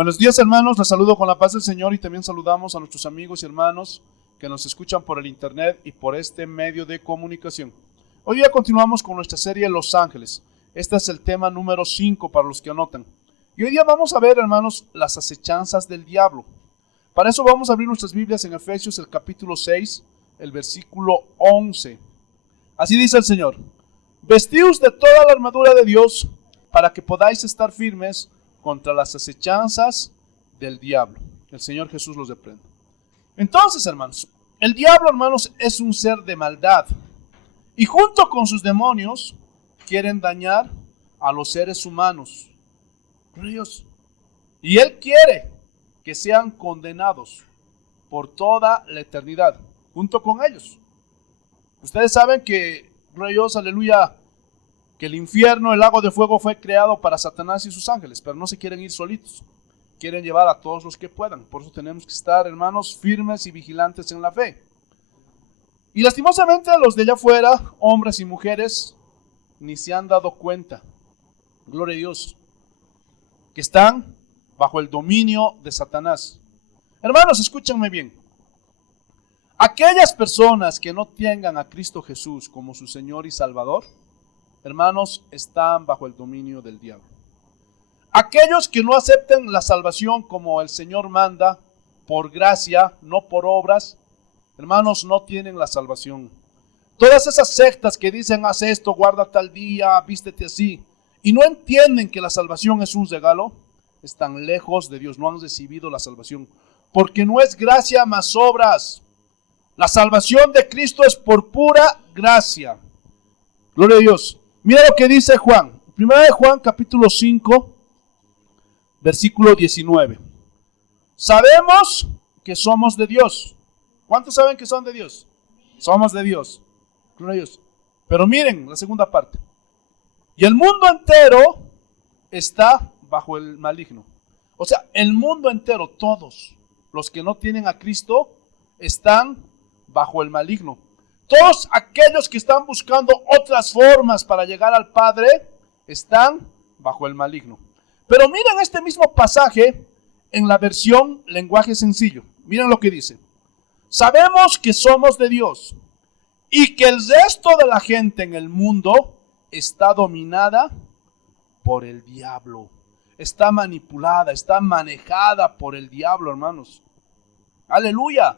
Buenos días, hermanos, les saludo con la paz del Señor y también saludamos a nuestros amigos y hermanos que nos escuchan por el internet y por este medio de comunicación. Hoy día continuamos con nuestra serie Los Ángeles. Este es el tema número 5 para los que anotan. Y hoy día vamos a ver, hermanos, las acechanzas del diablo. Para eso vamos a abrir nuestras Biblias en Efesios, el capítulo 6, el versículo 11. Así dice el Señor: vestíos de toda la armadura de Dios para que podáis estar firmes contra las acechanzas del diablo. El Señor Jesús los reprenda. Entonces, hermanos, el diablo, hermanos, es un ser de maldad. Y junto con sus demonios, quieren dañar a los seres humanos. Dios. Y Él quiere que sean condenados por toda la eternidad, junto con ellos. Ustedes saben que, Dios, aleluya, que el infierno, el lago de fuego, fue creado para Satanás y sus ángeles, pero no se quieren ir solitos. Quieren llevar a todos los que puedan. Por eso tenemos que estar, hermanos, firmes y vigilantes en la fe. Y lastimosamente los de allá afuera, hombres y mujeres, ni se han dado cuenta, gloria a Dios, que están bajo el dominio de Satanás. Hermanos, escúchenme bien. Aquellas personas que no tengan a Cristo Jesús como su Señor y Salvador, hermanos, están bajo el dominio del diablo. Aquellos que no acepten la salvación como el Señor manda, por gracia, no por obras, hermanos, no tienen la salvación. Todas esas sectas que dicen, haz esto, guarda tal día, vístete así, y no entienden que la salvación es un regalo, están lejos de Dios, no han recibido la salvación, porque no es gracia más obras. La salvación de Cristo es por pura gracia. Gloria a Dios. Mira lo que dice Juan. Primera de Juan, capítulo 5, versículo 19. Sabemos que somos de Dios. ¿Cuántos saben que son de Dios? Somos de Dios. Gloria a Dios. Pero miren la segunda parte. Y el mundo entero está bajo el maligno. O sea, el mundo entero, todos los que no tienen a Cristo, están bajo el maligno. Todos aquellos que están buscando otras formas para llegar al Padre, están bajo el maligno. Pero miren este mismo pasaje en la versión lenguaje sencillo. Miren lo que dice. Sabemos que somos de Dios y que el resto de la gente en el mundo está dominada por el diablo. Está manipulada, está manejada por el diablo, hermanos. Aleluya.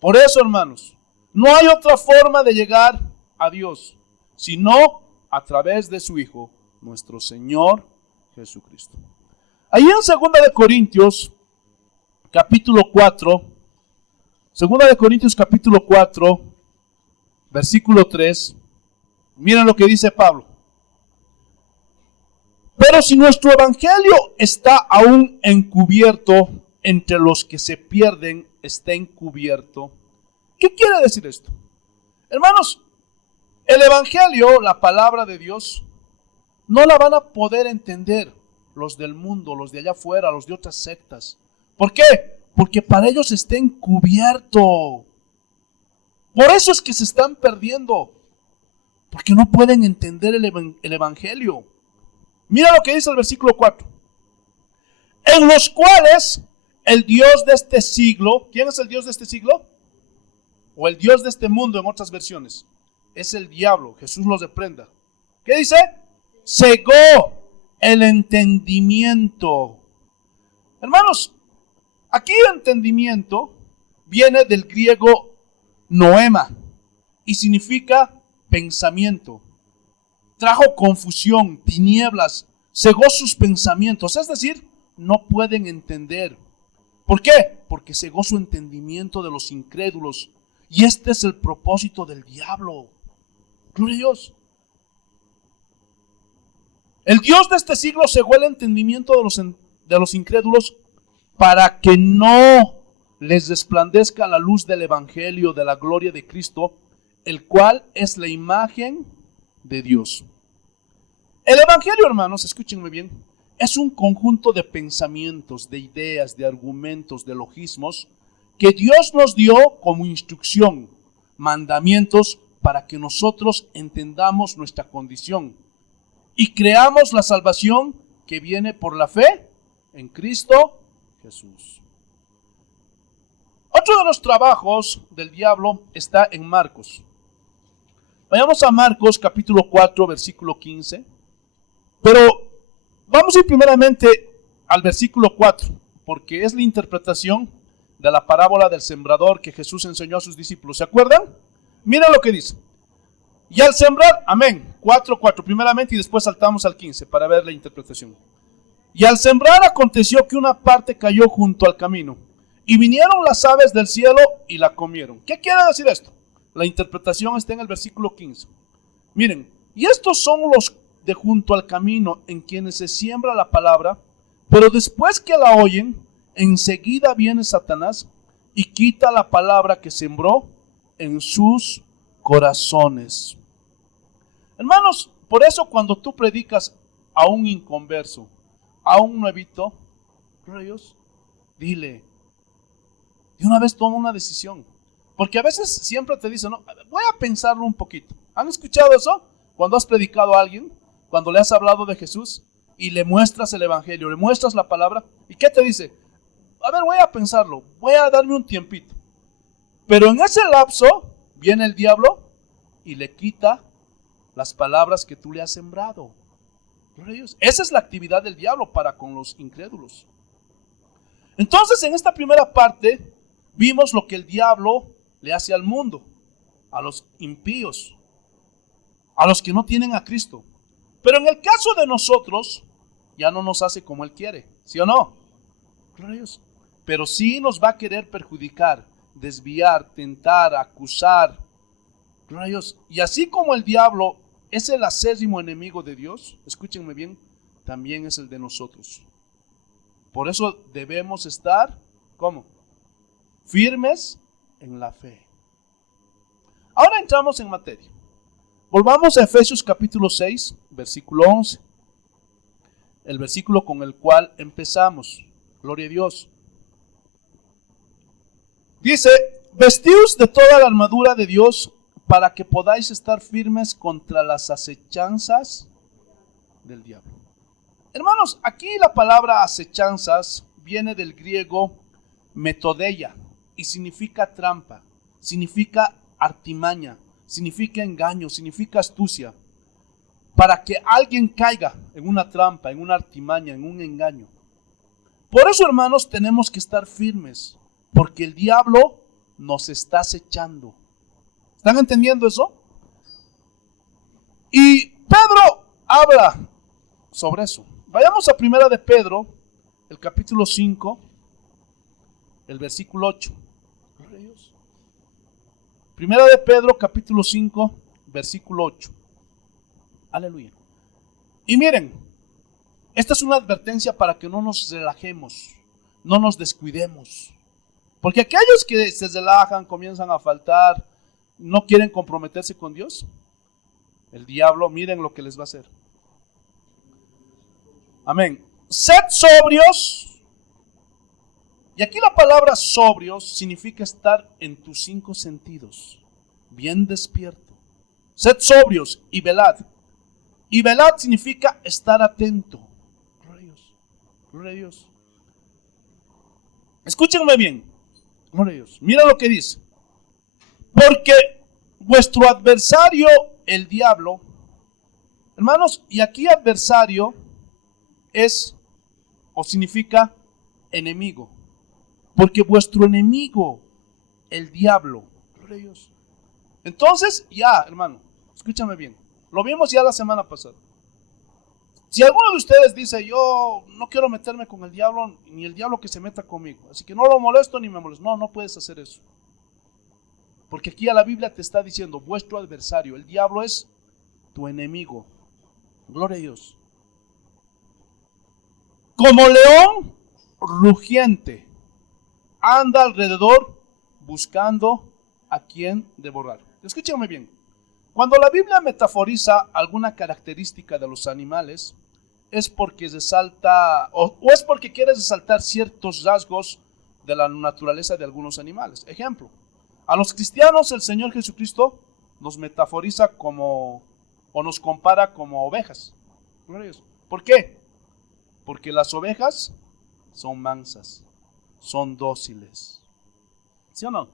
Por eso, hermanos, no hay otra forma de llegar a Dios, sino a través de su Hijo, nuestro Señor Jesucristo. Ahí en 2 de Corintios, capítulo 4, 2 de Corintios, capítulo 4, versículo 3, miren lo que dice Pablo. Pero si nuestro evangelio está aún encubierto, entre los que se pierden está encubierto. ¿Qué quiere decir esto? Hermanos, el evangelio, la palabra de Dios, no la van a poder entender los del mundo, los de allá afuera, los de otras sectas. ¿Por qué? Porque para ellos está encubierto. Por eso es que se están perdiendo. Porque no pueden entender el evangelio. Mira lo que dice el versículo 4. En los cuales el Dios de este siglo, ¿quién es el Dios de este siglo? O el Dios de este mundo en otras versiones. Es el diablo. Jesús los reprenda. ¿Qué dice? Cegó el entendimiento. Hermanos, aquí entendimiento viene del griego noema y significa pensamiento. Trajo confusión, tinieblas, cegó sus pensamientos. Es decir, no pueden entender. ¿Por qué? Porque cegó su entendimiento de los incrédulos. Y este es el propósito del diablo. Gloria a Dios. El Dios de este siglo cegó el entendimiento de los incrédulos para que no les resplandezca la luz del evangelio de la gloria de Cristo, el cual es la imagen de Dios. El evangelio, hermanos, escúchenme bien, es un conjunto de pensamientos, de ideas, de argumentos, de logismos que Dios nos dio como instrucción, mandamientos para que nosotros entendamos nuestra condición y creamos la salvación que viene por la fe en Cristo Jesús. Otro de los trabajos del diablo está en Marcos. Vayamos a Marcos capítulo 4, versículo 15. Pero vamos a ir primeramente al versículo 4, porque es la interpretación de la parábola del sembrador que Jesús enseñó a sus discípulos. ¿Se acuerdan? Miren lo que dice. Y al sembrar, amén, 4:4 primeramente y después saltamos al 15 para ver la interpretación. Y al sembrar aconteció que una parte cayó junto al camino, y vinieron las aves del cielo y la comieron. ¿Qué quiere decir esto? La interpretación está en el versículo 15. Miren, y estos son los de junto al camino en quienes se siembra la palabra, pero después que la oyen, enseguida viene Satanás y quita la palabra que sembró en sus corazones. Hermanos, por eso cuando tú predicas a un inconverso, a un nuevito, Dios, dile, de una vez toma una decisión. Porque a veces siempre te dicen, no, voy a pensarlo un poquito. ¿Han escuchado eso? Cuando has predicado a alguien, cuando le has hablado de Jesús y le muestras el evangelio, le muestras la palabra, ¿y qué te dice? A ver, voy a pensarlo, voy a darme un tiempito. Pero en ese lapso viene el diablo y le quita las palabras que tú le has sembrado. Esa es la actividad del diablo para con los incrédulos. Entonces, en esta primera parte, vimos lo que el diablo le hace al mundo, a los impíos, a los que no tienen a Cristo. Pero en el caso de nosotros, ya no nos hace como Él quiere, ¿sí o no? Pero sí nos va a querer perjudicar, desviar, tentar, acusar. Y así como el diablo es el acérrimo enemigo de Dios, escúchenme bien, también es el de nosotros. Por eso debemos estar, ¿cómo? Firmes en la fe. Ahora entramos en materia. Volvamos a Efesios capítulo 6, versículo 11. El versículo con el cual empezamos. Gloria a Dios. Dice, vestíos de toda la armadura de Dios para que podáis estar firmes contra las acechanzas del diablo. Hermanos, aquí la palabra acechanzas viene del griego metodeia y significa trampa, significa artimaña, significa engaño, significa astucia. Para que alguien caiga en una trampa, en una artimaña, en un engaño. Por eso, hermanos, tenemos que estar firmes, porque el diablo nos está acechando. ¿Están entendiendo eso? Y Pedro habla sobre eso. Vayamos a primera de Pedro, el capítulo 5, el versículo 8. Primera de Pedro, capítulo 5, versículo 8. Aleluya. Y miren, esta es una advertencia para que no nos relajemos, no nos descuidemos. Porque aquellos que se relajan, comienzan a faltar, no quieren comprometerse con Dios, el diablo, miren lo que les va a hacer. Amén. Sed sobrios. Y aquí la palabra sobrios significa estar en tus 5 sentidos, bien despierto. Sed sobrios y velad. Y velad significa estar atento. Gloria a Dios. Gloria a Dios. Escúchenme bien. Gloria a Dios. Mira lo que dice. Porque vuestro adversario, el diablo, hermanos, y aquí adversario es o significa enemigo. Porque vuestro enemigo, el diablo. Gloria a Dios. Entonces, ya, hermano, escúchame bien. Lo vimos ya la semana pasada. Si alguno de ustedes dice, yo no quiero meterme con el diablo, ni el diablo que se meta conmigo, así que no lo molesto ni me molesto. No, no puedes hacer eso. Porque aquí a la Biblia te está diciendo, vuestro adversario, el diablo es tu enemigo. Gloria a Dios. Como león rugiente, anda alrededor buscando a quien devorar. Escúchame bien. Cuando la Biblia metaforiza alguna característica de los animales, es porque resalta o es porque quiere resaltar ciertos rasgos de la naturaleza de algunos animales. Ejemplo, a los cristianos el Señor Jesucristo nos metaforiza como o nos compara como ovejas. ¿Por qué? Porque las ovejas son mansas, son dóciles. ¿Sí o no?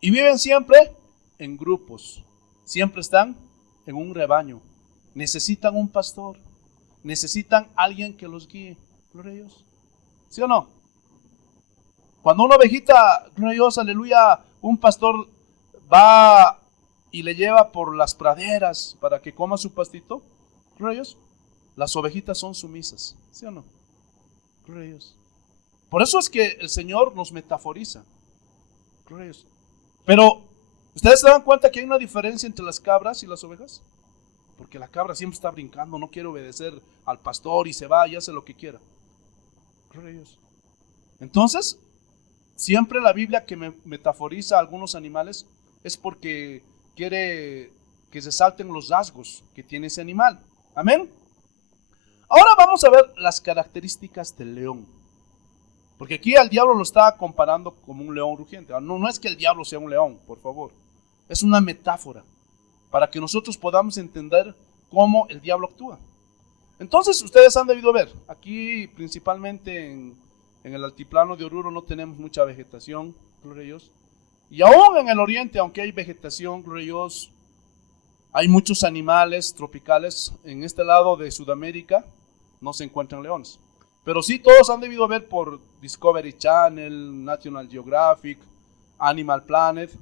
Y viven siempre en grupos, siempre están en un rebaño. Necesitan un pastor, necesitan alguien que los guíe. Gloria a Dios. ¿Sí o no? Cuando una ovejita, gloria a Dios, aleluya, un pastor va y le lleva por las praderas para que coma su pastito, gloria a Dios, las ovejitas son sumisas. ¿Sí o no? Gloria a Dios. Por eso es que el Señor nos metaforiza. Gloria a Dios. Pero, ¿ustedes se dan cuenta que hay una diferencia entre las cabras y las ovejas? Porque la cabra siempre está brincando, no quiere obedecer al pastor y se va y hace lo que quiera. Gloria a Dios. Entonces, siempre la Biblia que metaforiza a algunos animales es porque quiere que se salten los rasgos que tiene ese animal. Amén. Ahora vamos a ver las características del león. Porque aquí al diablo lo está comparando como un león rugiente. No es que el diablo sea un león, por favor. Es una metáfora para que nosotros podamos entender cómo el diablo actúa. Entonces, ustedes han debido ver, aquí principalmente en el altiplano de Oruro no tenemos mucha vegetación, gloria a Dios. Y aún en el oriente, aunque hay vegetación, gloria a Dios, hay muchos animales tropicales. En este lado de Sudamérica no se encuentran leones. Pero sí, todos han debido ver por Discovery Channel, National Geographic, Animal Planet,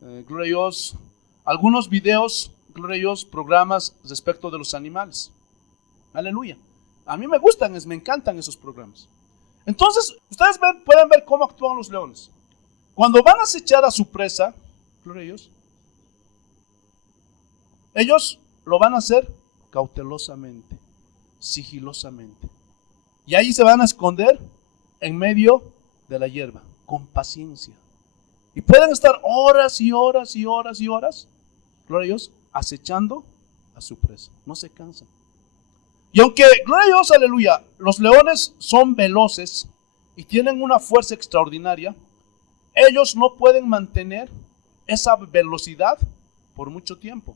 gloria a Dios, algunos videos, gloria a Dios, programas respecto de los animales. Aleluya. A mí me gustan, me encantan esos programas. Entonces, ustedes pueden ver cómo actúan los leones. Cuando van a acechar a su presa, gloria a Dios, ellos lo van a hacer cautelosamente, sigilosamente. Y ahí se van a esconder en medio de la hierba, con paciencia. Y pueden estar horas y horas y horas y horas, gloria a Dios, acechando a su presa. No se cansan. Y aunque, gloria a Dios, aleluya, los leones son veloces y tienen una fuerza extraordinaria, ellos no pueden mantener esa velocidad por mucho tiempo.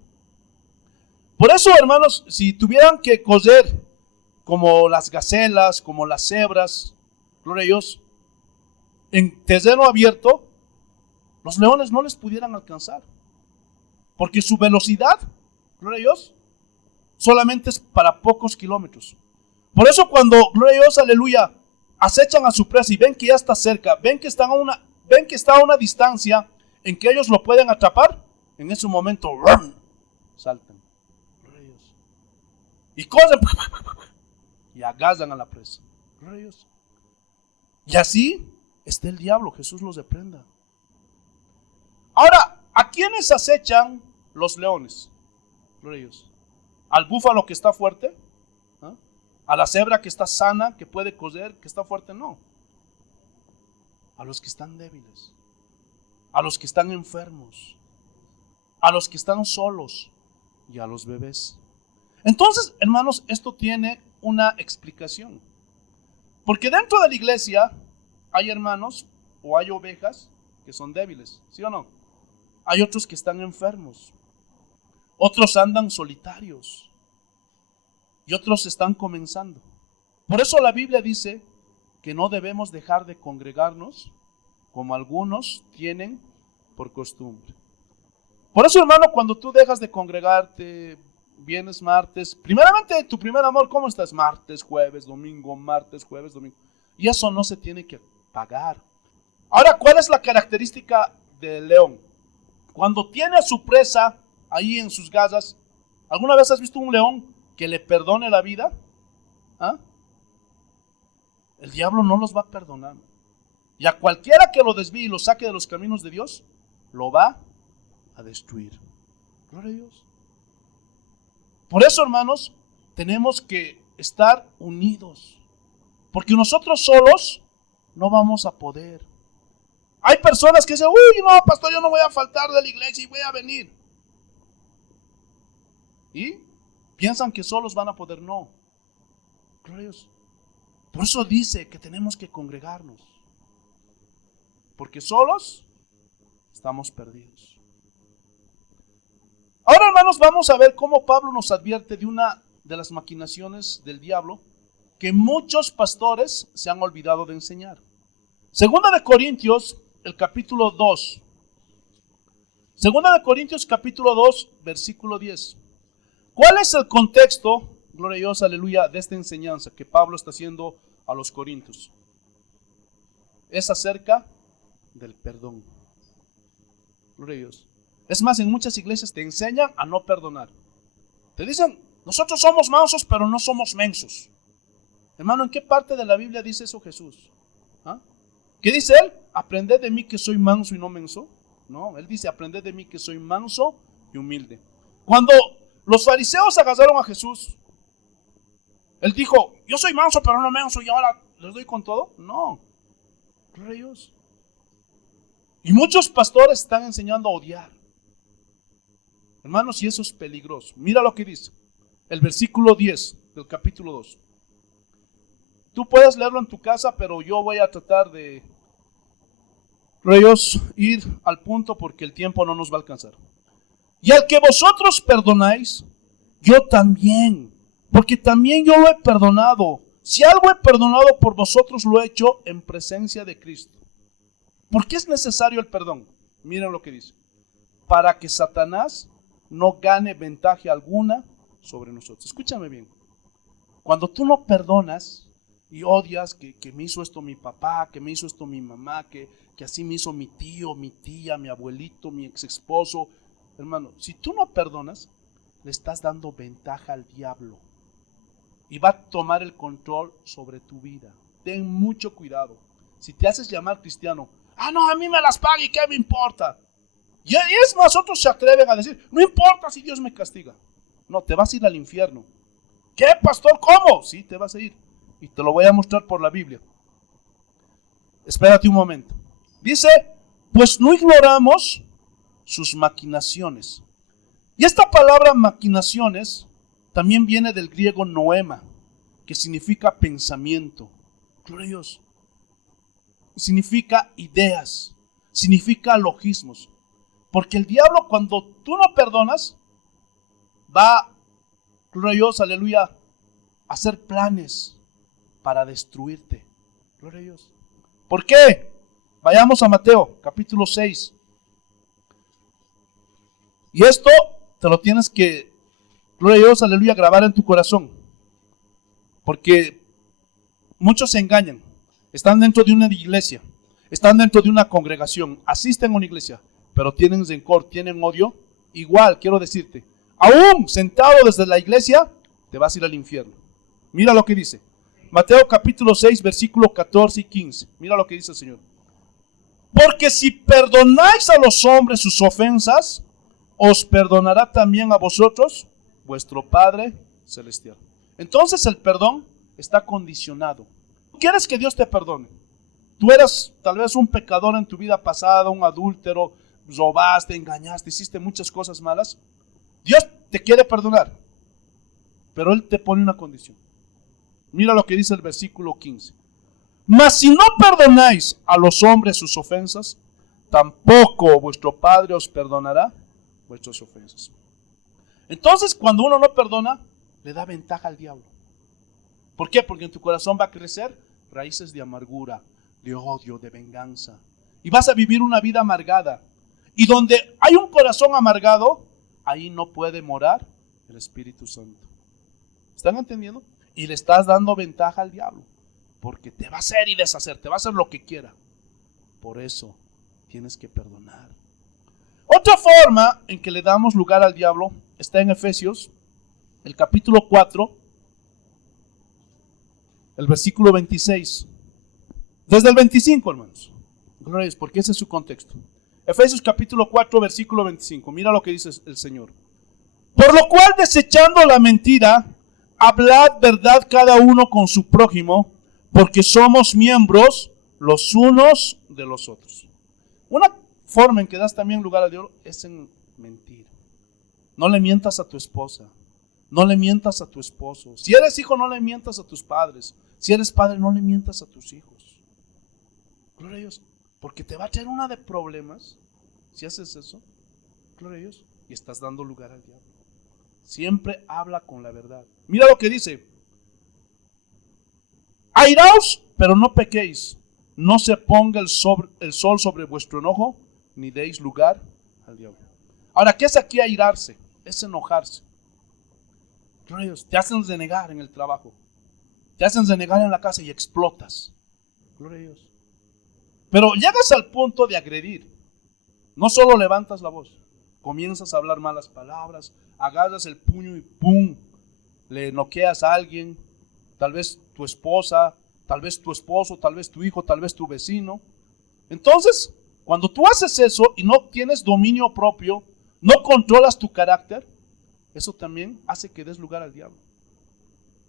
Por eso, hermanos, si tuvieran que correr como las gacelas, como las cebras, gloria a Dios, en terreno abierto, los leones no les pudieran alcanzar. Porque su velocidad, gloria a Dios, solamente es para pocos kilómetros. Por eso cuando, gloria a Dios, aleluya, acechan a su presa y ven que ya está cerca, ven que está a una distancia en que ellos lo pueden atrapar, en ese momento saltan. Gloria a Dios. Y corren y agarran a la presa. Gloria a Dios. Y así está el diablo, Jesús los reprenda. Ahora, ¿a quiénes acechan los leones? Gloria a Dios. ¿Al búfalo que está fuerte? ¿Ah? ¿A la cebra que está sana, que puede correr, que está fuerte? No. A los que están débiles, a los que están enfermos, a los que están solos y a los bebés. Entonces, hermanos, esto tiene una explicación. Porque dentro de la iglesia hay hermanos o hay ovejas que son débiles, ¿sí o no? Hay otros que están enfermos. Otros andan solitarios y otros están comenzando. Por eso la Biblia dice que no debemos dejar de congregarnos como algunos tienen por costumbre. Por eso, hermano, cuando tú dejas de congregarte, vienes martes, primeramente tu primer amor, ¿cómo estás? Martes, jueves, domingo, martes, jueves, domingo. Y eso no se tiene que pagar. Ahora, ¿cuál es la característica del león? Cuando tiene a su presa ahí en sus garras, ¿alguna vez has visto un león que le perdone la vida? ¿Ah? El diablo no los va a perdonar. Y a cualquiera que lo desvíe y lo saque de los caminos de Dios, lo va a destruir. Gloria a Dios. Por eso, hermanos, tenemos que estar unidos. Porque nosotros solos no vamos a poder. Hay personas que dicen, uy, no, pastor, yo no voy a faltar de la iglesia y voy a venir. Y piensan que solos van a poder. No. Gloria a Dios. Por eso dice que tenemos que congregarnos. Porque solos estamos perdidos. Ahora, hermanos, vamos a ver cómo Pablo nos advierte de una de las maquinaciones del diablo que muchos pastores se han olvidado de enseñar. Segunda de Corintios, el capítulo 2. Segunda de Corintios, capítulo 2, versículo 10. ¿Cuál es el contexto, gloria a Dios, aleluya, de esta enseñanza que Pablo está haciendo a los corintios? Es acerca del perdón. Gloria a Dios. Es más, en muchas iglesias te enseñan a no perdonar. Te dicen, nosotros somos mansos, pero no somos mensos. Hermano, ¿en qué parte de la Biblia dice eso Jesús? ¿Ah? ¿Qué dice él? ¿Aprended de mí que soy manso y no menso? No, él dice, aprended de mí que soy manso y humilde. Cuando los fariseos agarraron a Jesús, él dijo, yo soy manso pero no menso y ahora les doy con todo. No, gloria a Dios. Y muchos pastores están enseñando a odiar. Hermanos, y eso es peligroso. Mira lo que dice el versículo 10 del capítulo 2. Tú puedes leerlo en tu casa, pero yo voy a tratar de ir al punto porque el tiempo no nos va a alcanzar. Y al que vosotros perdonáis, yo también, porque también yo lo he perdonado. Si algo he perdonado por vosotros, lo he hecho en presencia de Cristo. ¿Por qué es necesario el perdón? Miren lo que dice. Para que Satanás no gane ventaja alguna sobre nosotros. Escúchame bien. Cuando tú no perdonas y odias que me hizo esto mi papá, que me hizo esto mi mamá, que así me hizo mi tío, mi tía, mi abuelito, mi ex esposo, hermano, si tú no perdonas, le estás dando ventaja al diablo y va a tomar el control sobre tu vida. Ten mucho cuidado. Si te haces llamar cristiano, no, a mí me las paga y qué me importa. Y es más, otros se atreven a decir, no importa si Dios me castiga. No, te vas a ir al infierno. ¿Qué, pastor? ¿Cómo? Sí, te vas a ir. Y te lo voy a mostrar por la Biblia. Espérate un momento. Dice, pues no ignoramos sus maquinaciones. Y esta palabra maquinaciones también viene del griego noema, que significa pensamiento. Gloria a Dios. Significa ideas, significa logismos. Porque el diablo, cuando tú no perdonas, va, gloria a Dios, aleluya, a hacer planes para destruirte. Gloria a Dios. ¿Por qué? Vayamos a Mateo, capítulo 6. Y esto te lo tienes que, gloria a Dios, aleluya, grabar en tu corazón. Porque muchos se engañan. Están dentro de una iglesia, están dentro de una congregación, asisten a una iglesia, pero tienen rencor, tienen odio. Igual, quiero decirte, aún sentado desde la iglesia, te vas a ir al infierno. Mira lo que dice. Mateo capítulo 6, versículo 14 y 15. Mira lo que dice el Señor. Porque si perdonáis a los hombres sus ofensas, os perdonará también a vosotros vuestro Padre Celestial. Entonces el perdón está condicionado. ¿Quieres que Dios te perdone? Tú eras tal vez un pecador en tu vida pasada, un adúltero, robaste, engañaste, hiciste muchas cosas malas. Dios te quiere perdonar, pero Él te pone una condición. Mira lo que dice el versículo 15. Mas si no perdonáis a los hombres sus ofensas, tampoco vuestro Padre os perdonará vuestras ofensas. Entonces, cuando uno no perdona, le da ventaja al diablo. ¿Por qué? Porque en tu corazón va a crecer raíces de amargura, de odio, de venganza. Y vas a vivir una vida amargada. Y donde hay un corazón amargado, ahí no puede morar el Espíritu Santo. ¿Están entendiendo? Y le estás dando ventaja al diablo. Porque te va a hacer y deshacer, te va a hacer lo que quiera. Por eso tienes que perdonar. Otra forma en que le damos lugar al diablo está en Efesios, el capítulo 4, el versículo 26. Desde el 25, hermanos. Gloria, porque ese es su contexto. Efesios capítulo 4, versículo 25. Mira lo que dice el Señor. Por lo cual, desechando la mentira, hablad verdad cada uno con su prójimo, porque somos miembros los unos de los otros. Una forma en que das también lugar al diablo es en mentir. No le mientas a tu esposa. No le mientas a tu esposo. Si eres hijo, no le mientas a tus padres. Si eres padre, no le mientas a tus hijos. Gloria a Dios. Porque te va a traer una de problemas si haces eso. Gloria a Dios. Y estás dando lugar al diablo. Siempre habla con la verdad. Mira lo que dice. Airaos, pero no pequéis. No se ponga el sol sobre vuestro enojo, ni deis lugar al diablo. Ahora, ¿qué es aquí airarse? Es enojarse. Gloria a Dios, te hacen renegar en el trabajo. Te hacen renegar en la casa y explotas. Gloria a Dios. Pero llegas al punto de agredir. No solo levantas la voz, comienzas a hablar malas palabras, agarras el puño y ¡pum! Le noqueas a alguien, tal vez tu esposa, tal vez tu esposo, tal vez tu hijo, tal vez tu vecino. Entonces, cuando tú haces eso y no tienes dominio propio, no controlas tu carácter, eso también hace que des lugar al diablo.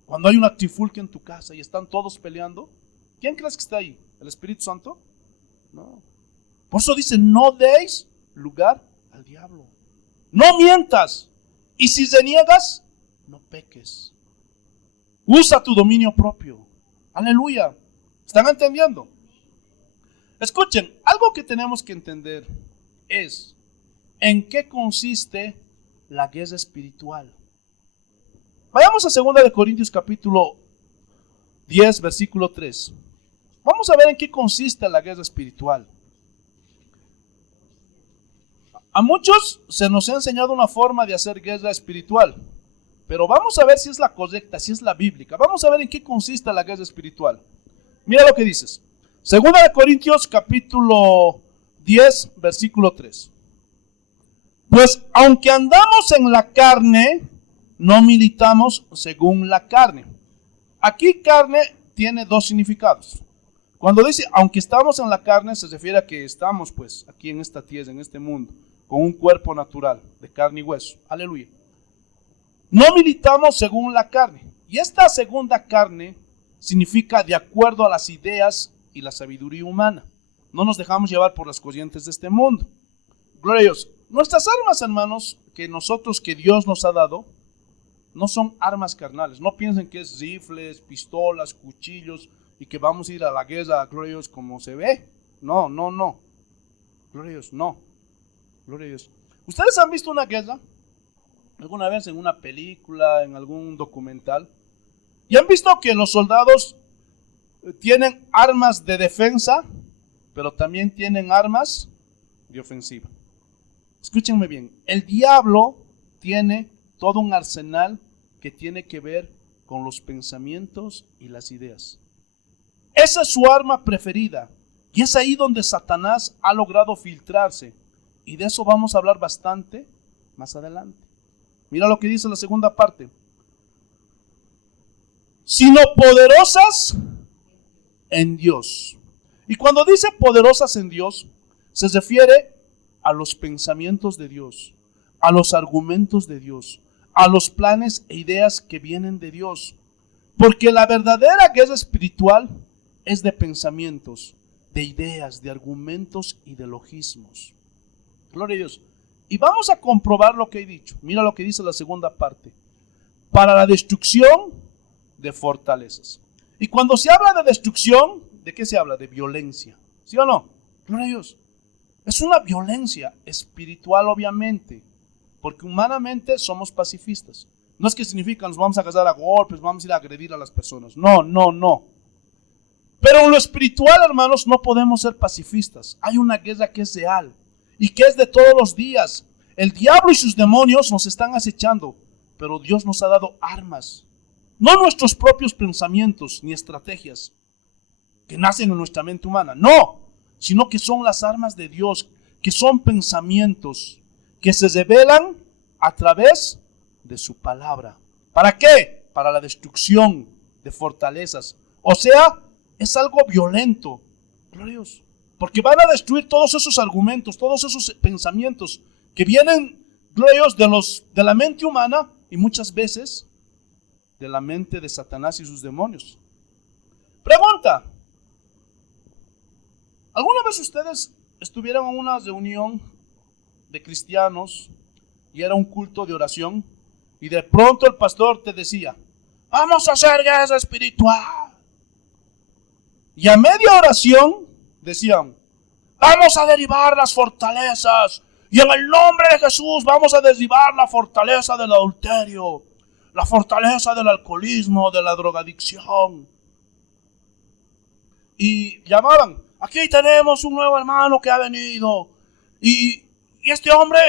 Cuando hay una trifulca en tu casa y están todos peleando, ¿quién crees que está ahí? ¿El Espíritu Santo? No. Por eso dice, no deis lugar al diablo. No mientas. Y si reniegas, no peques. Usa tu dominio propio. Aleluya. ¿Están entendiendo? Escuchen, algo que tenemos que entender es en qué consiste la guerra espiritual. Vayamos a 2 de Corintios capítulo 10, versículo 3. Vamos a ver en qué consiste la guerra espiritual. A muchos se nos ha enseñado una forma de hacer guerra espiritual, pero vamos a ver si es la correcta, si es la bíblica. Vamos a ver en qué consiste la guerra espiritual. Mira lo que dices. 2 de Corintios capítulo 10, versículo 3. Pues aunque andamos en la carne, no militamos según la carne. Aquí carne tiene dos significados. Cuando dice aunque estamos en la carne, se refiere a que estamos pues aquí en esta tierra, en este mundo, con un cuerpo natural de carne y hueso. Aleluya. No militamos según la carne. Y esta segunda carne significa de acuerdo a las ideas y la sabiduría humana. No nos dejamos llevar por las corrientes de este mundo. Gloria a Dios. Nuestras armas, hermanos, que Dios nos ha dado, no son armas carnales. No piensen que es rifles, pistolas, cuchillos y que vamos a ir a la guerra, gloria a Dios, como se ve. No. Gloria a Dios, no. Gloria a Dios. ¿Ustedes han visto una guerra alguna vez en una película, en algún documental? Y han visto que los soldados tienen armas de defensa, pero también tienen armas de ofensiva. Escúchenme bien, el diablo tiene todo un arsenal que tiene que ver con los pensamientos y las ideas. Esa es su arma preferida y es ahí donde Satanás ha logrado filtrarse, y de eso vamos a hablar bastante más adelante. Mira lo que dice la segunda parte. Sino poderosas en Dios. Y cuando dice poderosas en Dios, se refiere a los pensamientos de Dios, a los argumentos de Dios, a los planes e ideas que vienen de Dios. Porque la verdadera guerra espiritual es de pensamientos, de ideas, de argumentos y de logismos. Gloria a Dios. Y vamos a comprobar lo que he dicho. Mira lo que dice la segunda parte. Para la destrucción de fortalezas. Y cuando se habla de destrucción, ¿de qué se habla? De violencia. ¿Sí o no? Gloria a Dios. Es una violencia espiritual, obviamente, porque humanamente somos pacifistas. No es que significa nos vamos a agarrar a golpes, vamos a ir a agredir a las personas. No. Pero en lo espiritual, hermanos, no podemos ser pacifistas. Hay una guerra que es real y que es de todos los días. El diablo y sus demonios nos están acechando, pero Dios nos ha dado armas. No nuestros propios pensamientos ni estrategias que nacen en nuestra mente humana, no, sino que son las armas de Dios, que son pensamientos que se revelan a través de su palabra. ¿Para qué? Para la destrucción de fortalezas. O sea, es algo violento. Gloria a Dios. Porque van a destruir todos esos argumentos, todos esos pensamientos que vienen, gloria a Dios, de la mente humana y muchas veces de la mente de Satanás y sus demonios. Pregunta. ¿Alguna vez ustedes estuvieron en una reunión de cristianos y era un culto de oración y de pronto el pastor te decía, vamos a hacer guerra espiritual? Y a media oración decían, vamos a derribar las fortalezas y en el nombre de Jesús vamos a derribar la fortaleza del adulterio, la fortaleza del alcoholismo, de la drogadicción. y llamaban: aquí tenemos un nuevo hermano que ha venido y este hombre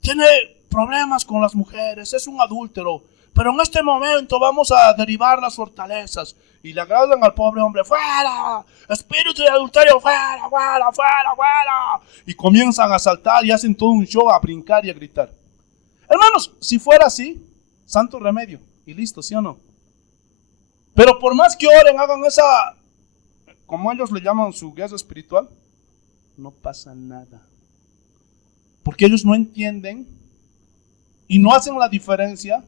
tiene problemas con las mujeres, es un adúltero, pero en este momento vamos a derribar las fortalezas. Y le agradan al pobre hombre: fuera, espíritu de adulterio, fuera, fuera, fuera, fuera. Y comienzan a saltar y hacen todo un show, a brincar y a gritar. Hermanos, si fuera así, santo remedio y listo, ¿sí o no? Pero por más que oren, hagan esa, como ellos le llaman, su guerra espiritual, no pasa nada. Porque ellos no entienden y no hacen la diferencia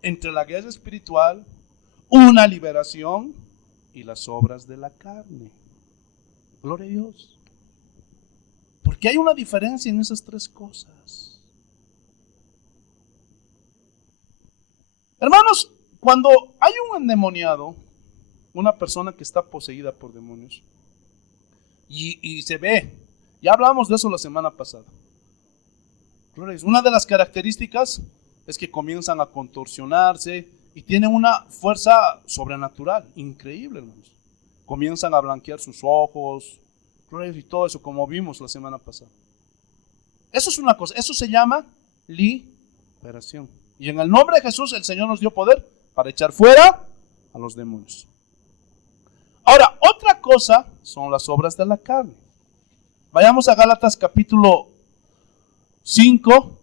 entre la guerra espiritual, una liberación, y las obras de la carne. Gloria a Dios. Porque hay una diferencia en esas tres cosas. Hermanos, cuando hay un endemoniado, una persona que está poseída por demonios, y se ve, ya hablamos de eso la semana pasada. Una de las características es que comienzan a contorsionarse y tienen una fuerza sobrenatural, increíble, hermanos. Comienzan a blanquear sus ojos, y todo eso, como vimos la semana pasada. Eso es una cosa, eso se llama liberación. Y en el nombre de Jesús, el Señor nos dio poder para echar fuera a los demonios. Ahora, otra cosa son las obras de la carne. Vayamos a Gálatas capítulo 5,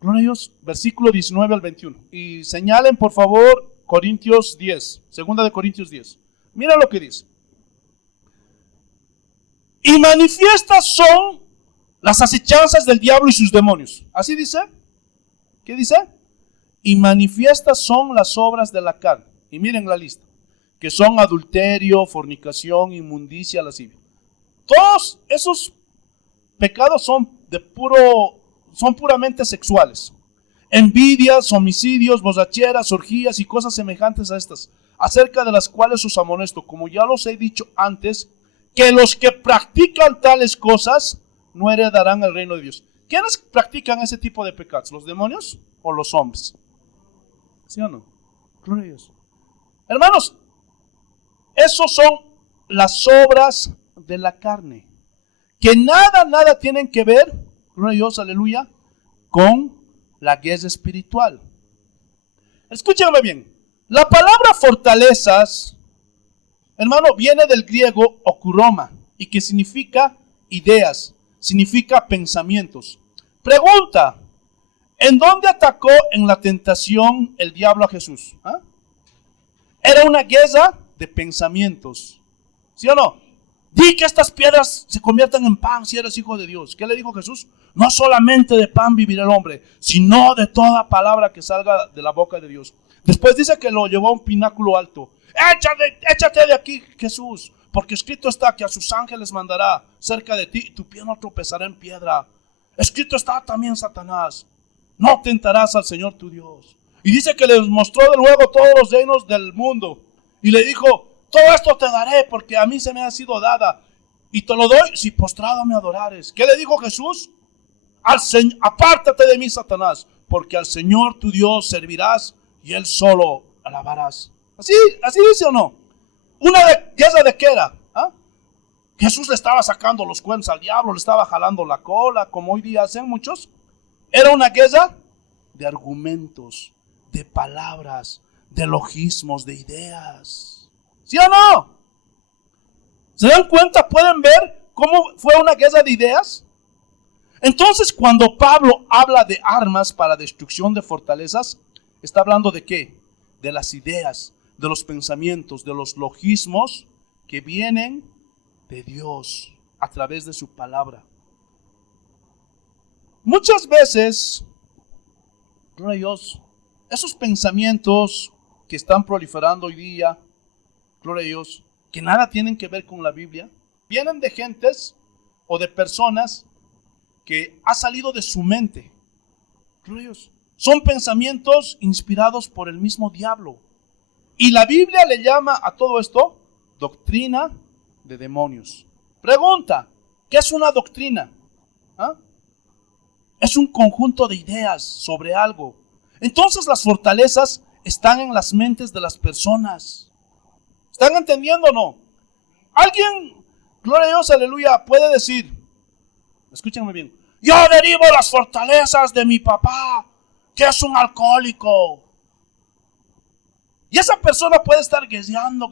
gloria a Dios, versículo 19 al 21. Y señalen, por favor, Corintios 10, segunda de Corintios 10. Mira lo que dice. Y manifiestas son las acechanzas del diablo y sus demonios. ¿Así dice? ¿Qué dice? Y manifiestas son las obras de la carne. Y miren la lista. Que son adulterio, fornicación, inmundicia, lascivia. Todos esos pecados son puramente sexuales. Envidias, homicidios, borracheras, orgías y cosas semejantes a estas, acerca de las cuales os amonesto, como ya los he dicho antes, que los que practican tales cosas no heredarán el reino de Dios. ¿Quiénes practican ese tipo de pecados? ¿Los demonios o los hombres? ¿Sí o no? Gloria a Dios. Hermanos, esos son las obras de la carne, que nada tienen que ver, gloria a Dios, aleluya, con la guerra espiritual. Escúchame bien, la palabra fortalezas, hermano, viene del griego okuroma, y que significa ideas, significa pensamientos. Pregunta: ¿en dónde atacó en la tentación el diablo a Jesús? ¿Ah? Era una guerra de pensamientos, ¿sí o no? Di que estas piedras se conviertan en pan si eres hijo de Dios. ¿Qué le dijo Jesús? No solamente de pan vivirá el hombre, sino de toda palabra que salga de la boca de Dios. Después dice que lo llevó a un pináculo alto. Échate de aquí, Jesús, porque escrito está que a sus ángeles mandará cerca de ti y tu pie no tropezará en piedra. Escrito está también, Satanás: no tentarás al Señor tu Dios. Y dice que les mostró de luego todos los reinos del mundo. Y le dijo: todo esto te daré porque a mí se me ha sido dada. Y te lo doy si postrado me adorares. ¿Qué le dijo Jesús? Apártate de mí, Satanás, porque al Señor tu Dios servirás y Él solo alabarás. ¿Así dice o no? ¿Una guerra de qué era? ¿Ah? Jesús le estaba sacando los cuernos al diablo, le estaba jalando la cola, como hoy día hacen muchos. Era una guerra de argumentos, de palabras, de logismos, de ideas. ¿Sí o no? ¿Se dan cuenta? ¿Pueden ver cómo fue una guerra de ideas? Entonces, cuando Pablo habla de armas para destrucción de fortalezas, está hablando de ¿qué? De las ideas, de los pensamientos, de los logismos que vienen de Dios a través de su palabra. Muchas veces, gloria a Dios, esos pensamientos que están proliferando hoy día, gloria a Dios, que nada tienen que ver con la Biblia, vienen de gentes o de personas que ha salido de su mente. Gloria a Dios. Son pensamientos inspirados por el mismo diablo. Y la Biblia le llama a todo esto doctrina de demonios. Pregunta: ¿qué es una doctrina? ¿Ah? Es un conjunto de ideas sobre algo. Entonces las fortalezas están en las mentes de las personas. ¿Están entendiendo o no? Alguien, gloria a Dios, aleluya, puede decir, escúchenme bien, yo derivo las fortalezas de mi papá, que es un alcohólico. Y esa persona puede estar guiando,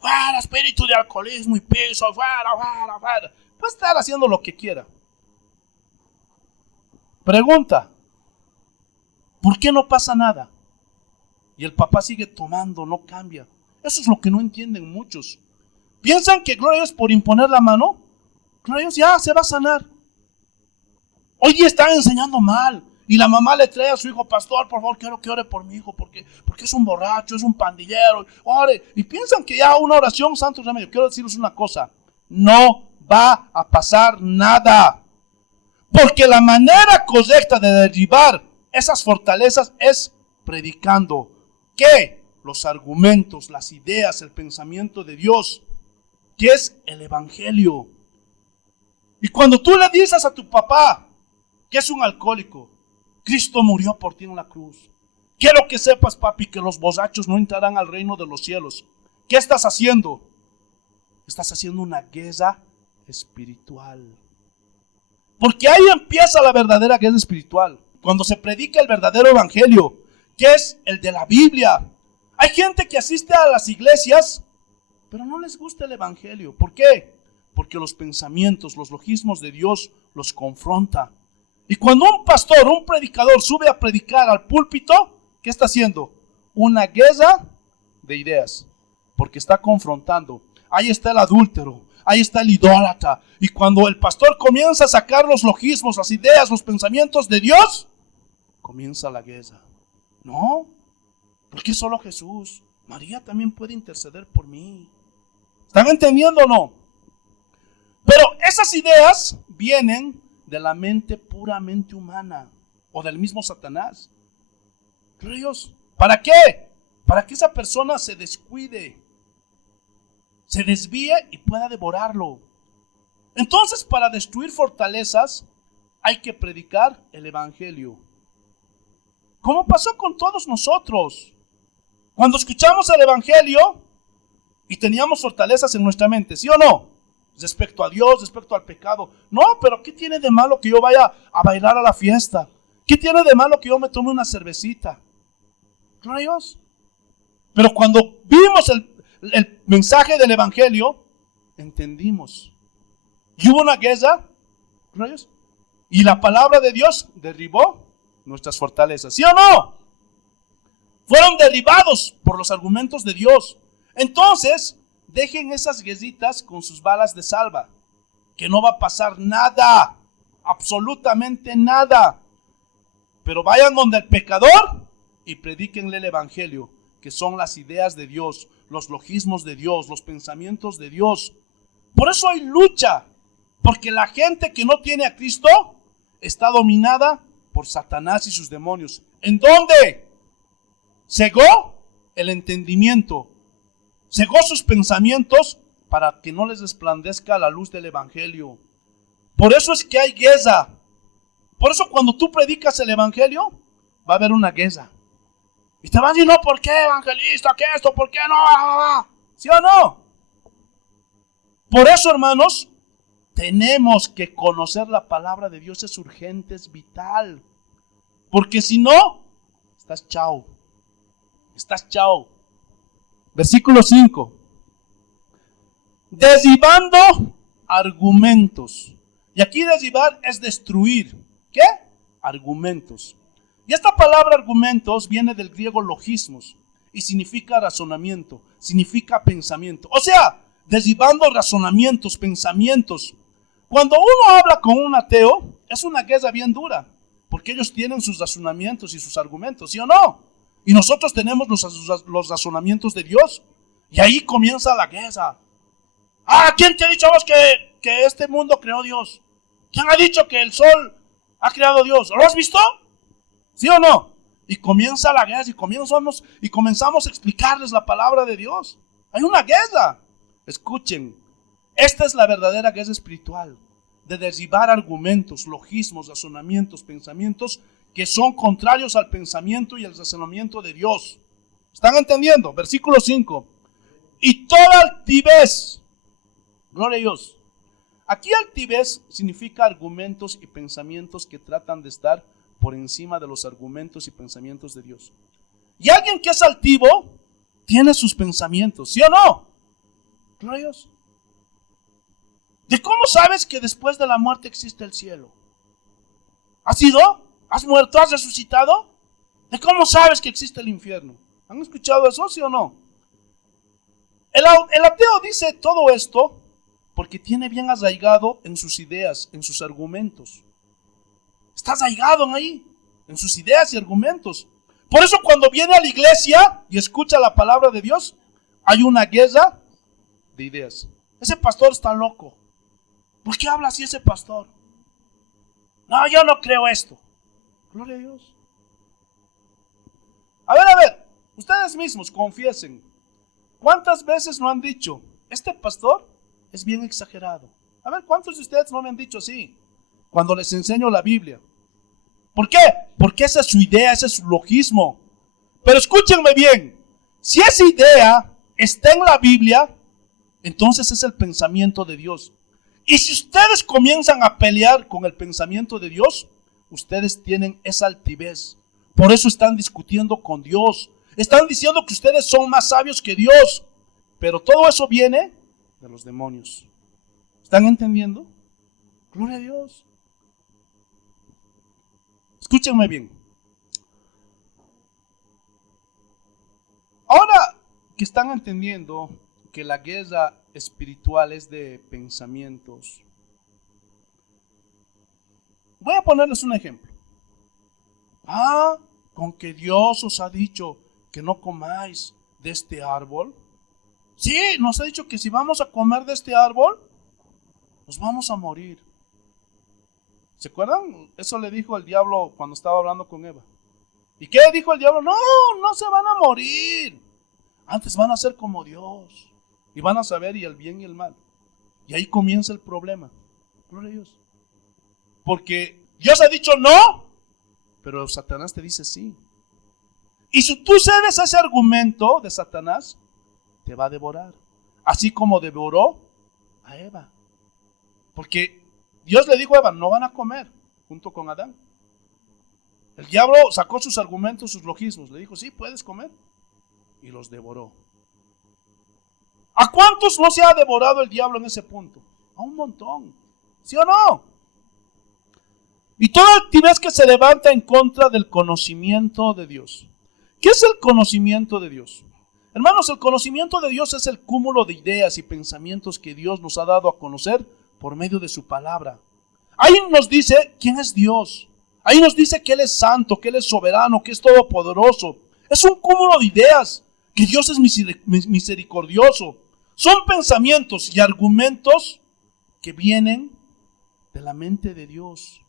fuera espíritu de alcoholismo y piso, fuera. Puede estar haciendo lo que quiera. Pregunta, ¿por qué no pasa nada? Y el papá sigue tomando, no cambia. Eso es lo que no entienden muchos. Piensan que gloria a Dios por imponer la mano, gloria a Dios ya se va a sanar. Hoy día están enseñando mal. Y la mamá le trae a su hijo, pastor, por favor, quiero que ore por mi hijo, porque es un borracho, es un pandillero. Ore. Y piensan que ya una oración, santo remedio. Quiero decirles una cosa, no va a pasar nada. Porque la manera correcta de derribar esas fortalezas es predicando. ¿Qué? Los argumentos, las ideas, el pensamiento de Dios, que es el evangelio. Y cuando tú le dices a tu papá que es un alcohólico, Cristo murió por ti en la cruz. Quiero que sepas, papi, que los borrachos no entrarán al reino de los cielos. ¿Qué estás haciendo? Estás haciendo una guerra espiritual. Porque ahí empieza la verdadera guerra espiritual. Cuando se predica el verdadero evangelio, que es el de la Biblia. Hay gente que asiste a las iglesias, pero no les gusta el evangelio. ¿Por qué? Porque los pensamientos, los logismos de Dios los confronta. Y cuando un pastor, un predicador sube a predicar al púlpito, ¿qué está haciendo? Una guerra de ideas, porque está confrontando. Ahí está el adúltero, ahí está el idólatra. Y cuando el pastor comienza a sacar los logismos, las ideas, los pensamientos de Dios, comienza la guerra. No, porque solo Jesús. María también puede interceder por mí. ¿Están entendiendo o no? Pero esas ideas vienen de la mente puramente humana o del mismo Satanás. Dios, ¿para qué? Para que esa persona se descuide, se desvíe y pueda devorarlo. Entonces, para destruir fortalezas hay que predicar el evangelio. Como pasó con todos nosotros. Cuando escuchamos el evangelio y teníamos fortalezas en nuestra mente, ¿sí o no? Respecto a Dios, respecto al pecado. No, pero ¿qué tiene de malo que yo vaya a bailar a la fiesta? ¿Qué tiene de malo que yo me tome una cervecita? Gloria a Dios. Pero cuando vimos el mensaje del evangelio, entendimos. Y hubo una guerra, gloria a Dios, y la palabra de Dios derribó nuestras fortalezas. ¿Sí o no? Fueron derribados por los argumentos de Dios. Entonces, dejen esas guerritas con sus balas de salva, que no va a pasar nada, absolutamente nada. Pero vayan donde el pecador y predíquenle el evangelio, que son las ideas de Dios, los logismos de Dios, los pensamientos de Dios. Por eso hay lucha, porque la gente que no tiene a Cristo está dominada por Satanás y sus demonios. ¿En dónde? Cegó el entendimiento. Cegó sus pensamientos para que no les resplandezca la luz del evangelio. Por eso es que hay guerra. Por eso cuando tú predicas el evangelio, va a haber una guerra. Y te van a decir, no, ¿por qué, evangelista? ¿Qué esto? ¿Por qué no? ¿Sí o no? Por eso, hermanos, tenemos que conocer la palabra de Dios. Es urgente, es vital. Porque si no, estás chao. Estás chao. Versículo 5. Derribando argumentos. Y aquí derribar es destruir. ¿Qué? Argumentos. Y esta palabra argumentos viene del griego logismos y significa razonamiento, significa pensamiento. O sea, derribando razonamientos, pensamientos. Cuando uno habla con un ateo, es una guerra bien dura, porque ellos tienen sus razonamientos y sus argumentos, ¿sí o no? Y nosotros tenemos los razonamientos de Dios. Y ahí comienza la guerra. ¿Quién te ha dicho a vos que este mundo creó Dios? ¿Quién ha dicho que el sol ha creado Dios? ¿Lo has visto? ¿Sí o no? Y comienza la guerra y comenzamos a explicarles la palabra de Dios. Hay una guerra. Escuchen, esta es la verdadera guerra espiritual. De derribar argumentos, logismos, razonamientos, pensamientos que son contrarios al pensamiento y al razonamiento de Dios. ¿Están entendiendo? Versículo 5. y toda altivez. Gloria a Dios. Aquí altivez significa argumentos y pensamientos que tratan de estar por encima de los argumentos y pensamientos de Dios. Y alguien que es altivo tiene sus pensamientos, ¿sí o no? Gloria a Dios. ¿De cómo sabes que después de la muerte existe el cielo? ¿Has ido? ¿Has muerto? ¿Has resucitado? ¿De cómo sabes que existe el infierno? ¿Han escuchado eso, sí o no? El ateo dice todo esto porque tiene bien arraigado en sus ideas, en sus argumentos. Está arraigado ahí, en sus ideas y argumentos. Por eso cuando viene a la iglesia y escucha la palabra de Dios, hay una guerra de ideas. Ese pastor está loco. ¿Por qué habla así ese pastor? No, yo no creo esto. Gloria a Dios. A ver, ustedes mismos confiesen. ¿Cuántas veces no han dicho, este pastor es bien exagerado? A ver, ¿cuántos de ustedes no me han dicho así cuando les enseño la Biblia? ¿Por qué? Porque esa es su idea, ese es su logismo. Pero escúchenme bien, si esa idea está en la Biblia, entonces es el pensamiento de Dios. Y si ustedes comienzan a pelear con el pensamiento de Dios, ustedes tienen esa altivez. Por eso están discutiendo con Dios. Están diciendo que ustedes son más sabios que Dios. Pero todo eso viene de los demonios. ¿Están entendiendo? Gloria a Dios. Escúchenme bien. Ahora que están entendiendo que la guerra espiritual es de pensamientos, voy a ponerles un ejemplo. Con que Dios os ha dicho que no comáis de este árbol. Sí, nos ha dicho que si vamos a comer de este árbol, nos vamos a morir. ¿Se acuerdan? Eso le dijo el diablo cuando estaba hablando con Eva. ¿Y qué dijo el diablo? No, no se van a morir. Antes van a ser como Dios. Y van a saber y el bien y el mal. Y ahí comienza el problema. Gloria a Dios. Porque Dios ha dicho no, pero Satanás te dice sí. Y si tú cedes a ese argumento de Satanás, te va a devorar. Así como devoró a Eva. Porque Dios le dijo a Eva, no van a comer junto con Adán. El diablo sacó sus argumentos, sus logismos. Le dijo, sí, puedes comer. Y los devoró. ¿A cuántos no se ha devorado el diablo en ese punto? A un montón. ¿Sí o no? Y toda altivez que se levanta en contra del conocimiento de Dios. ¿Qué es el conocimiento de Dios? Hermanos, el conocimiento de Dios es el cúmulo de ideas y pensamientos que Dios nos ha dado a conocer por medio de su palabra. Ahí nos dice quién es Dios. Ahí nos dice que Él es santo, que Él es soberano, que es todopoderoso. Es un cúmulo de ideas, que Dios es misericordioso. Son pensamientos y argumentos que vienen de la mente de Dios.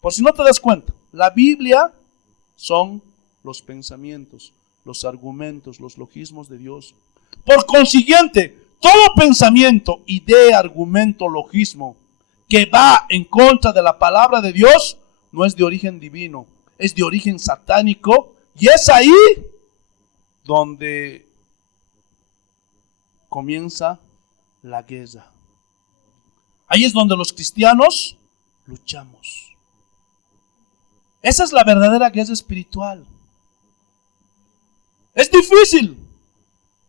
Por si no te das cuenta, la Biblia son los pensamientos, los argumentos, los logismos de Dios. Por consiguiente, todo pensamiento, idea, argumento, logismo que va en contra de la palabra de Dios no es de origen divino, es de origen satánico, y es ahí donde comienza la guerra. Ahí es donde los cristianos luchamos. Esa es la verdadera guerra espiritual. Es difícil,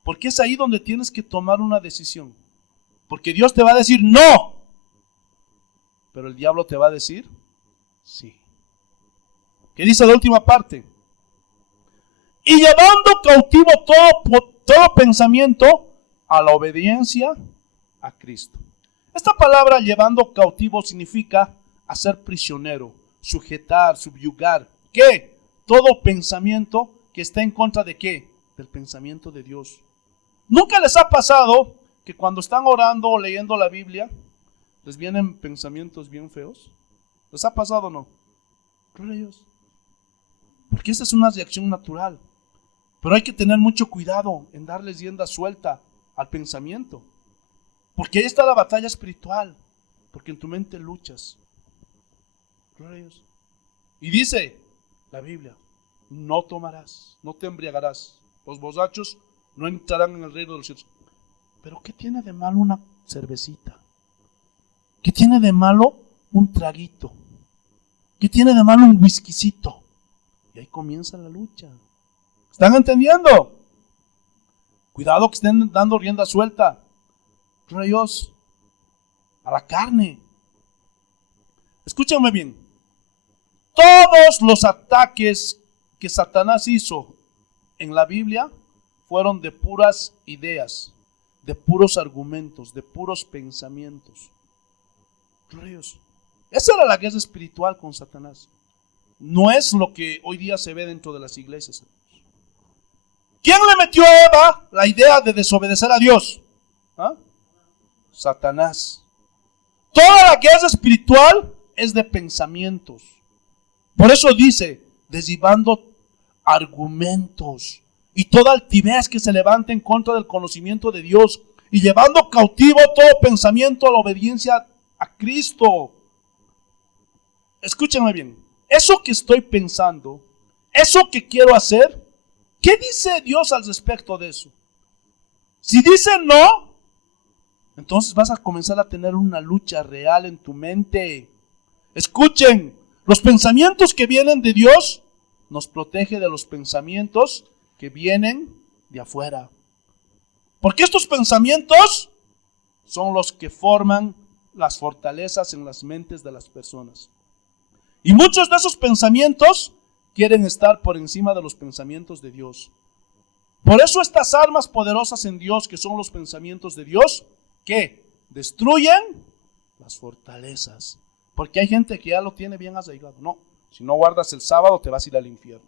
porque es ahí donde tienes que tomar una decisión. Porque Dios te va a decir no, pero el diablo te va a decir sí. ¿Qué dice la última parte? Y llevando cautivo todo pensamiento a la obediencia a Cristo. Esta palabra llevando cautivo significa hacer prisionero, sujetar, subyugar. ¿Qué? Todo pensamiento que está en contra de ¿qué? Del pensamiento de Dios. ¿Nunca les ha pasado que cuando están orando o leyendo la Biblia les vienen pensamientos bien feos? ¿Les ha pasado o no? Gloria a Dios. Porque esa es una reacción natural. Pero hay que tener mucho cuidado en darles rienda suelta al pensamiento. Porque ahí está la batalla espiritual. Porque en tu mente luchas. Gloria a Dios. Y dice la Biblia, no tomarás, no te embriagarás. Los borrachos no entrarán en el reino de los cielos. Pero ¿qué tiene de malo una cervecita? ¿Qué tiene de malo un traguito? ¿Qué tiene de malo un whiskycito? Y ahí comienza la lucha. ¿Están entendiendo? Cuidado que estén dando rienda suelta, Dios, a la carne. Escúchenme bien. Todos los ataques que Satanás hizo en la Biblia fueron de puras ideas, de puros argumentos, de puros pensamientos. Dios. Esa era la guerra espiritual con Satanás. No es lo que hoy día se ve dentro de las iglesias. ¿Quién le metió a Eva la idea de desobedecer a Dios? ¿Ah? Satanás. Toda la guerra espiritual es de pensamientos. Por eso dice, derribando argumentos y toda altivez que se levante en contra del conocimiento de Dios y llevando cautivo todo pensamiento a la obediencia a Cristo. Escúchenme bien. Eso que estoy pensando, eso que quiero hacer, ¿qué dice Dios al respecto de eso? Si dice no, entonces vas a comenzar a tener una lucha real en tu mente. Escuchen, los pensamientos que vienen de Dios nos protege de los pensamientos que vienen de afuera. Porque estos pensamientos son los que forman las fortalezas en las mentes de las personas. Y muchos de esos pensamientos quieren estar por encima de los pensamientos de Dios. Por eso estas armas poderosas en Dios, que son los pensamientos de Dios, que destruyen las fortalezas. Porque hay gente que ya lo tiene bien arraigado. No, si no guardas el sábado te vas a ir al infierno.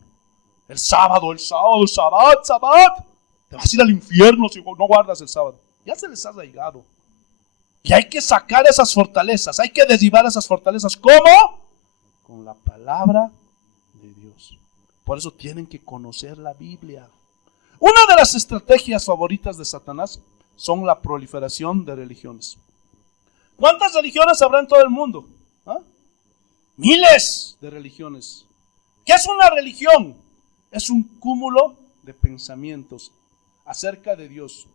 El sábado, Sabbat. Te vas a ir al infierno si no guardas el sábado. Ya se les ha arraigado. Y hay que sacar esas fortalezas. Hay que derribar esas fortalezas. ¿Cómo? Con la palabra de Dios. Por eso tienen que conocer la Biblia. Una de las estrategias favoritas de Satanás son la proliferación de religiones. ¿Cuántas religiones habrá en todo el mundo? ¿Ah? Miles de religiones. ¿Qué es una religión? Es un cúmulo de pensamientos acerca de Dios.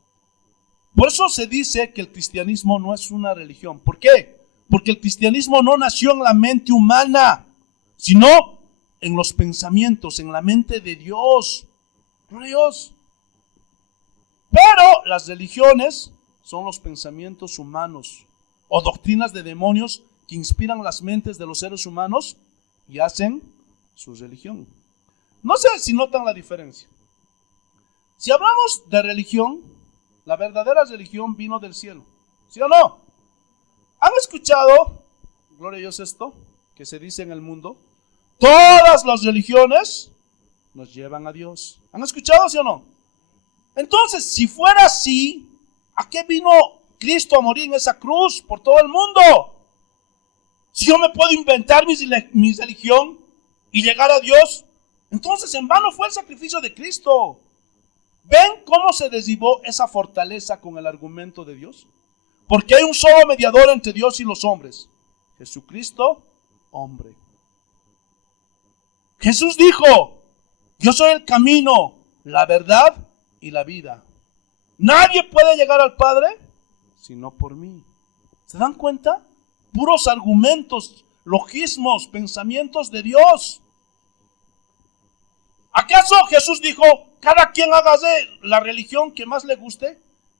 Por eso se dice que el cristianismo no es una religión. ¿Por qué? Porque el cristianismo no nació en la mente humana, sino en los pensamientos, en la mente de Dios. Dios. Pero las religiones son los pensamientos humanos o doctrinas de demonios que inspiran las mentes de los seres humanos y hacen su religión. No sé si notan la diferencia. Si hablamos de religión, la verdadera religión vino del cielo. ¿Sí o no? ¿Han escuchado, gloria a Dios, esto que se dice en el mundo? Todas las religiones nos llevan a Dios. ¿Han escuchado, sí o no? Entonces, si fuera así, ¿a qué vino Cristo a morir en esa cruz por todo el mundo? Si yo me puedo inventar mi religión y llegar a Dios, entonces en vano fue el sacrificio de Cristo. ¿Ven cómo se derribó esa fortaleza con el argumento de Dios? Porque hay un solo mediador entre Dios y los hombres, Jesucristo, hombre. Jesús dijo, yo soy el camino, la verdad y la vida. Nadie puede llegar al Padre sino por mí. ¿Se dan cuenta? Puros argumentos, logismos, pensamientos de Dios. ¿Acaso Jesús dijo, cada quien haga la religión que más le guste?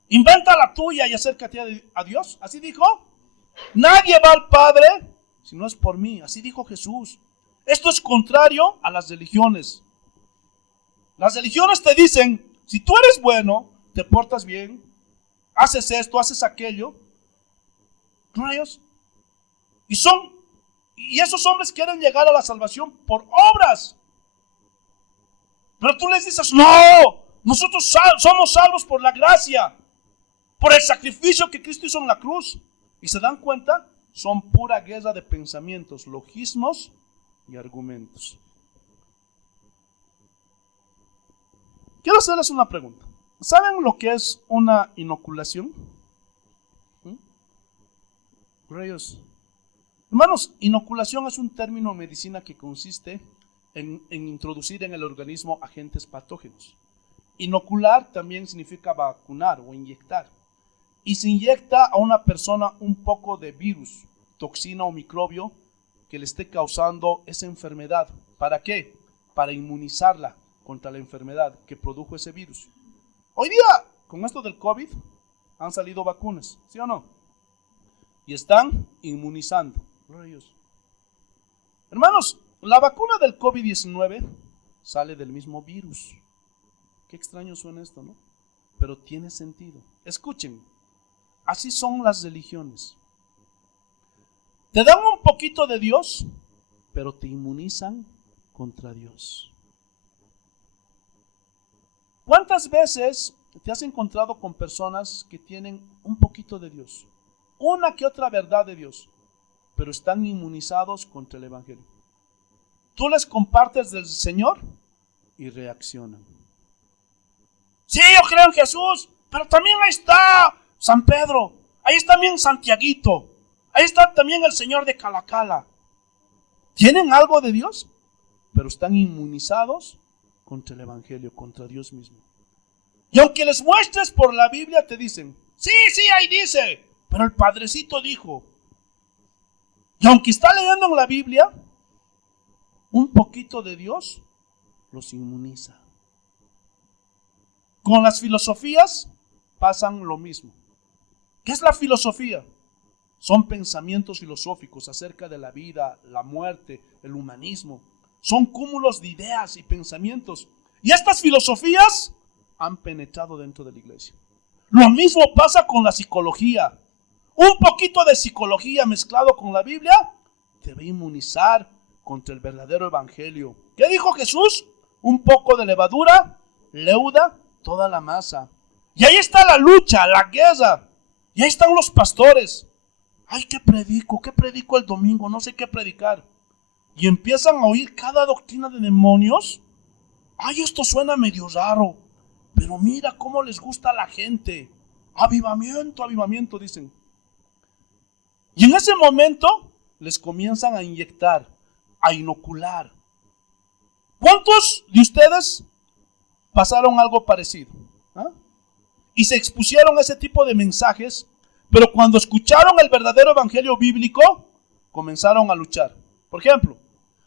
Inventa la tuya y acércate a Dios. ¿Así dijo? Nadie va al Padre si no es por mí. Así dijo Jesús. Esto es contrario a las religiones. Las religiones te dicen, si tú eres bueno, te portas bien, haces esto, haces aquello. ¿Dios? Y esos hombres quieren llegar a la salvación por obras. Pero tú les dices, no, nosotros somos salvos por la gracia, por el sacrificio que Cristo hizo en la cruz. Y se dan cuenta, son pura guerra de pensamientos, logismos y argumentos. Quiero hacerles una pregunta. ¿Saben lo que es una inoculación? Reyes. Hermanos, inoculación es un término en medicina que consiste en introducir en el organismo agentes patógenos. Inocular también significa vacunar o inyectar. Y se inyecta a una persona un poco de virus, toxina o microbio que le esté causando esa enfermedad. ¿Para qué? Para inmunizarla contra la enfermedad que produjo ese virus. Hoy día, con esto del COVID, han salido vacunas, ¿sí o no? Y están inmunizando. Gloria a Dios. Hermanos, la vacuna del COVID-19 sale del mismo virus. Qué extraño suena esto, ¿no? Pero tiene sentido. Escuchen, así son las religiones. Te dan un poquito de Dios, pero te inmunizan contra Dios. ¿Cuántas veces te has encontrado con personas que tienen un poquito de Dios, una que otra verdad de Dios, pero están inmunizados contra el Evangelio? Tú les compartes del Señor y reaccionan. Sí, yo creo en Jesús, pero también ahí está San Pedro, ahí está también Santiaguito, ahí está también el Señor de Calacala. Tienen algo de Dios, pero están inmunizados contra el Evangelio, contra Dios mismo. Y aunque les muestres por la Biblia, te dicen, sí, ahí dice, pero el Padrecito dijo. Y aunque está leyendo en la Biblia, un poquito de Dios los inmuniza. Con las filosofías pasan lo mismo. ¿Qué es la filosofía? Son pensamientos filosóficos acerca de la vida, la muerte, el humanismo. Son cúmulos de ideas y pensamientos. Y estas filosofías han penetrado dentro de la iglesia. Lo mismo pasa con la psicología. Un poquito de psicología mezclado con la Biblia te va a inmunizar contra el verdadero evangelio. ¿Qué dijo Jesús? Un poco de levadura leuda toda la masa. Y ahí está la lucha, la guerra. Y ahí están los pastores. Ay, ¿qué predico el domingo? No sé qué predicar. Y empiezan a oír cada doctrina de demonios. Ay, esto suena medio raro, pero mira cómo les gusta a la gente. Avivamiento, dicen. Y en ese momento les comienzan a inyectar, a inocular. ¿Cuántos de ustedes pasaron algo parecido? Y se expusieron a ese tipo de mensajes, pero cuando escucharon el verdadero evangelio bíblico, comenzaron a luchar. Por ejemplo,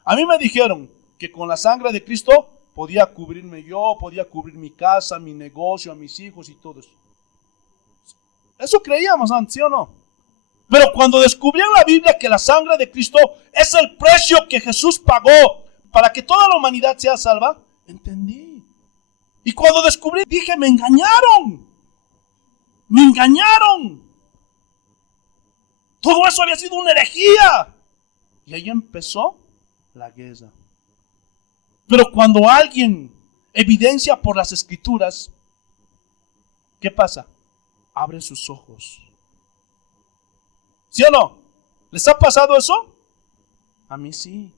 a mí me dijeron que con la sangre de Cristo podía cubrirme yo, podía cubrir mi casa, mi negocio, a mis hijos y todo eso. Eso creíamos antes, ¿sí o no? Pero cuando descubrí en la Biblia que la sangre de Cristo es el precio que Jesús pagó para que toda la humanidad sea salva, entendí. Y cuando descubrí, dije, me engañaron. Todo eso había sido una herejía. Y ahí empezó la guerra. Pero cuando alguien evidencia por las escrituras, ¿qué pasa? Abre sus ojos. ¿Sí o no? ¿Les ha pasado eso? A mí sí.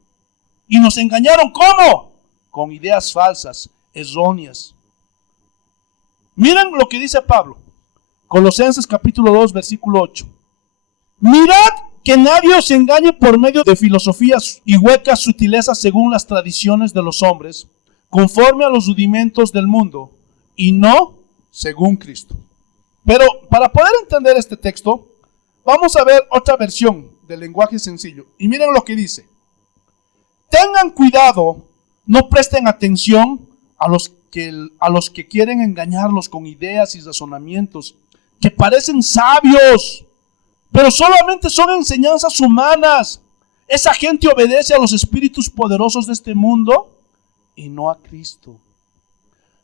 Y nos engañaron, ¿cómo? Con ideas falsas, erróneas. Miren lo que dice Pablo. Colosenses capítulo 2, versículo 8. Mirad que nadie os engañe por medio de filosofías y huecas sutilezas según las tradiciones de los hombres, conforme a los rudimentos del mundo, y no según Cristo. Pero para poder entender este texto, vamos a ver otra versión del lenguaje sencillo. Y miren lo que dice. Tengan cuidado, no presten atención a los que quieren engañarlos con ideas y razonamientos que parecen sabios, pero solamente son enseñanzas humanas. Esa gente obedece a los espíritus poderosos de este mundo y no a Cristo.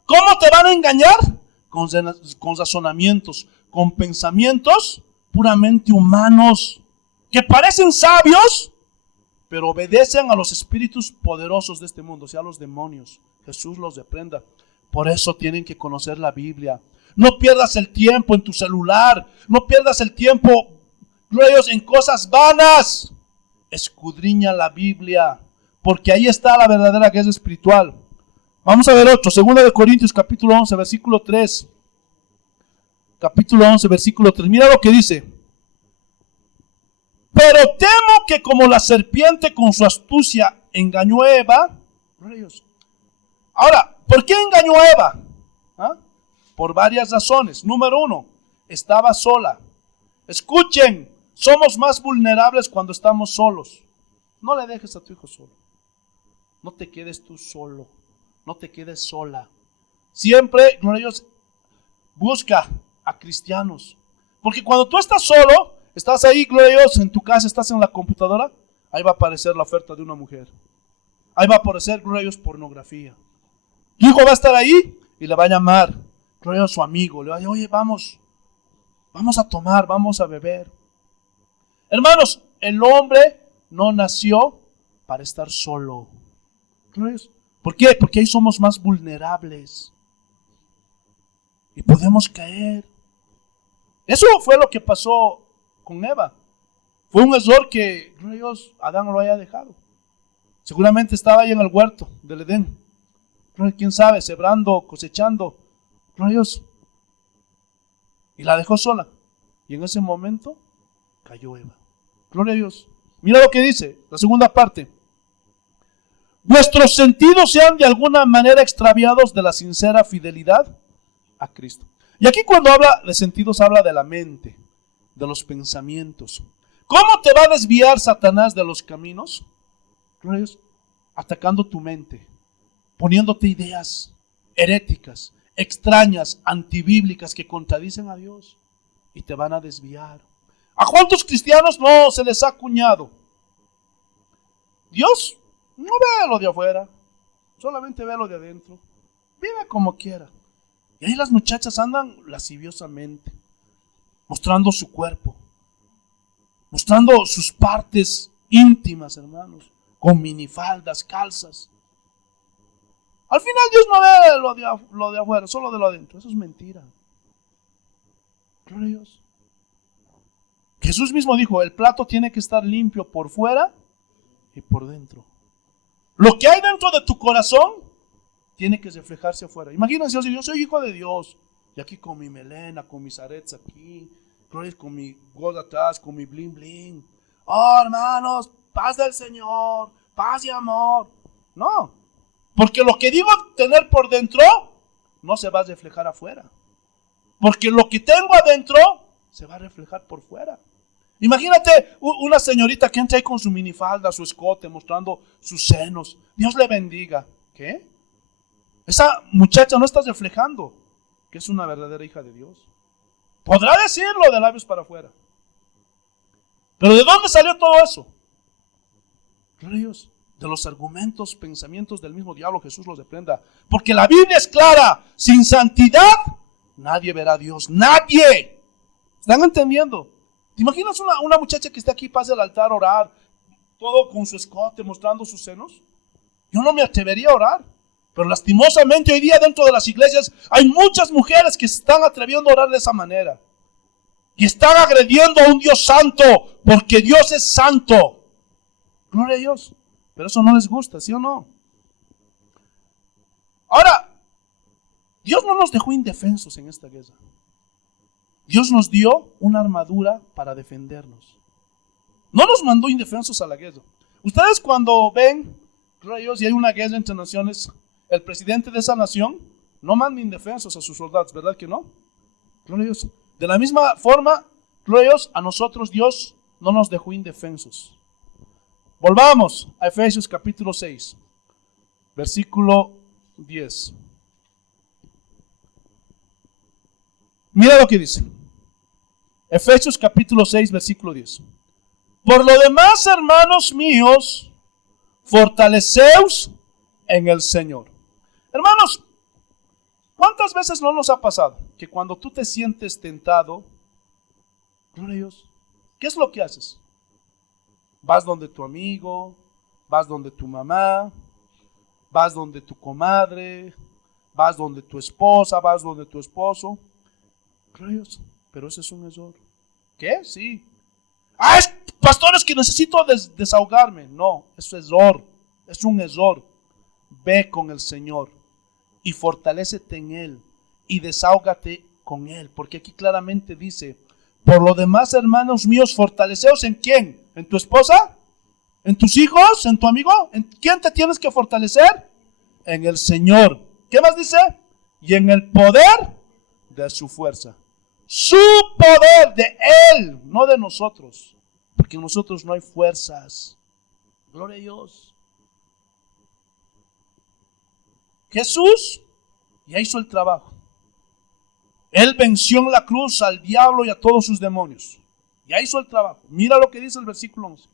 ¿Cómo te van a engañar? Con razonamientos, con pensamientos puramente humanos, que parecen sabios, pero obedecen a los espíritus poderosos de este mundo, o sea, a los demonios. Jesús los reprenda. Por eso tienen que conocer la Biblia. No pierdas el tiempo en tu celular. No pierdas el tiempo, en cosas vanas. Escudriña la Biblia, porque ahí está la verdadera guerra espiritual. Vamos a ver otro. 2 Corintios capítulo 11, versículo 3. Capítulo 11, versículo 3. Mira lo que dice. Pero temo que como la serpiente con su astucia engañó a Eva. Ahora, ¿por qué engañó a Eva? ¿Ah? Por varias razones. Número 1, estaba sola. Escuchen, somos más vulnerables cuando estamos solos. No le dejes a tu hijo solo. No te quedes tú solo. No te quedes sola. Siempre, gloria a Dios, busca a cristianos. Porque cuando tú estás solo, estás ahí, gloria a Dios, en tu casa, estás en la computadora, ahí va a aparecer la oferta de una mujer. Ahí va a aparecer, gloria a Dios, pornografía. Tu hijo va a estar ahí y le va a llamar, gloria a Dios, su amigo. Le va a decir, oye, vamos a tomar, vamos a beber. Hermanos, el hombre no nació para estar solo. ¿Por qué? Porque ahí somos más vulnerables. Y podemos caer. Eso fue lo que pasó con Eva. Fue un error que, gloria a Dios, Adán lo haya dejado. Seguramente estaba ahí en el huerto del Edén. Quién sabe, sembrando, cosechando. Gloria a Dios. Y la dejó sola. Y en ese momento cayó Eva. Gloria a Dios. Mira lo que dice, la segunda parte. Vuestros sentidos sean de alguna manera extraviados de la sincera fidelidad a Cristo. Y aquí cuando habla de sentidos, habla de la mente, de los pensamientos. ¿Cómo te va a desviar Satanás de los caminos? Gloria a Dios. Atacando tu mente, poniéndote ideas heréticas, extrañas, antibíblicas que contradicen a Dios y te van a desviar. ¿A cuántos cristianos no se les ha acuñado? Dios no ve lo de afuera, solamente ve lo de adentro. Vive como quiera. Y ahí las muchachas andan lasciviosamente, mostrando su cuerpo, mostrando sus partes íntimas, hermanos, con minifaldas, calzas. Al final Dios no ve lo de afuera, solo de lo adentro. Eso es mentira. Gloria a Dios. Jesús mismo dijo, el plato tiene que estar limpio por fuera y por dentro. Lo que hay dentro de tu corazón tiene que reflejarse afuera. Imagínense, yo soy hijo de Dios, y aquí con mi melena, con mis aretes aquí, con mi gorda atrás, con mi bling bling. Oh, hermanos, paz del Señor, paz y amor. No, porque lo que digo tener por dentro no se va a reflejar afuera. Porque lo que tengo adentro se va a reflejar por fuera. Imagínate una señorita que entra ahí con su minifalda, su escote, mostrando sus senos. Dios le bendiga. ¿Qué? Esa muchacha no está reflejando que es una verdadera hija de Dios. Podrá decirlo de labios para afuera. Pero ¿de dónde salió todo eso? Gloria a Dios. De los argumentos, pensamientos del mismo diablo. Jesús los reprenda. Porque la Biblia es clara. Sin santidad nadie verá a Dios. Nadie. ¿Están entendiendo? ¿Te imaginas una muchacha que esté aquí, pase al altar a orar, todo con su escote, mostrando sus senos? Yo no me atrevería a orar. Pero lastimosamente hoy día dentro de las iglesias hay muchas mujeres que se están atreviendo a orar de esa manera. Y están agrediendo a un Dios santo, porque Dios es santo. Gloria a Dios. Pero eso no les gusta, ¿sí o no? Ahora, Dios no nos dejó indefensos en esta guerra. Dios nos dio una armadura para defendernos. No nos mandó indefensos a la guerra. Ustedes cuando ven, gloria a Dios, y hay una guerra entre naciones, el presidente de esa nación no manda indefensos a sus soldados, ¿verdad que no? Gloria a Dios. De la misma forma, gloria a Dios, a nosotros Dios no nos dejó indefensos. Volvamos a Efesios capítulo 6, versículo 10. Mira lo que dice. Efesios capítulo 6, versículo 10. Por lo demás, hermanos míos, fortaleceos en el Señor. Hermanos, ¿cuántas veces no nos ha pasado que cuando tú te sientes tentado, gloria a Dios, ¿qué es lo que haces? Vas donde tu amigo, vas donde tu mamá, vas donde tu comadre, vas donde tu esposa, vas donde tu esposo. Gloria a Dios, pero ese es un error. ¿Qué? Sí. Pastor, es que necesito desahogarme. No, es error, es un error. Ve con el Señor y fortalécete en Él y desahógate con Él, porque aquí claramente dice, por lo demás, hermanos míos, fortaleceos ¿en quién? ¿En tu esposa? ¿En tus hijos? ¿En tu amigo? ¿En quién te tienes que fortalecer? En el Señor. ¿Qué más dice? y en el poder de su fuerza. Su poder, de Él, no de nosotros, porque en nosotros no hay fuerzas. Gloria a Dios. Jesús ya hizo el trabajo. Él venció en la cruz al diablo y a todos sus demonios. Ya hizo el trabajo. Mira lo que dice el versículo 11.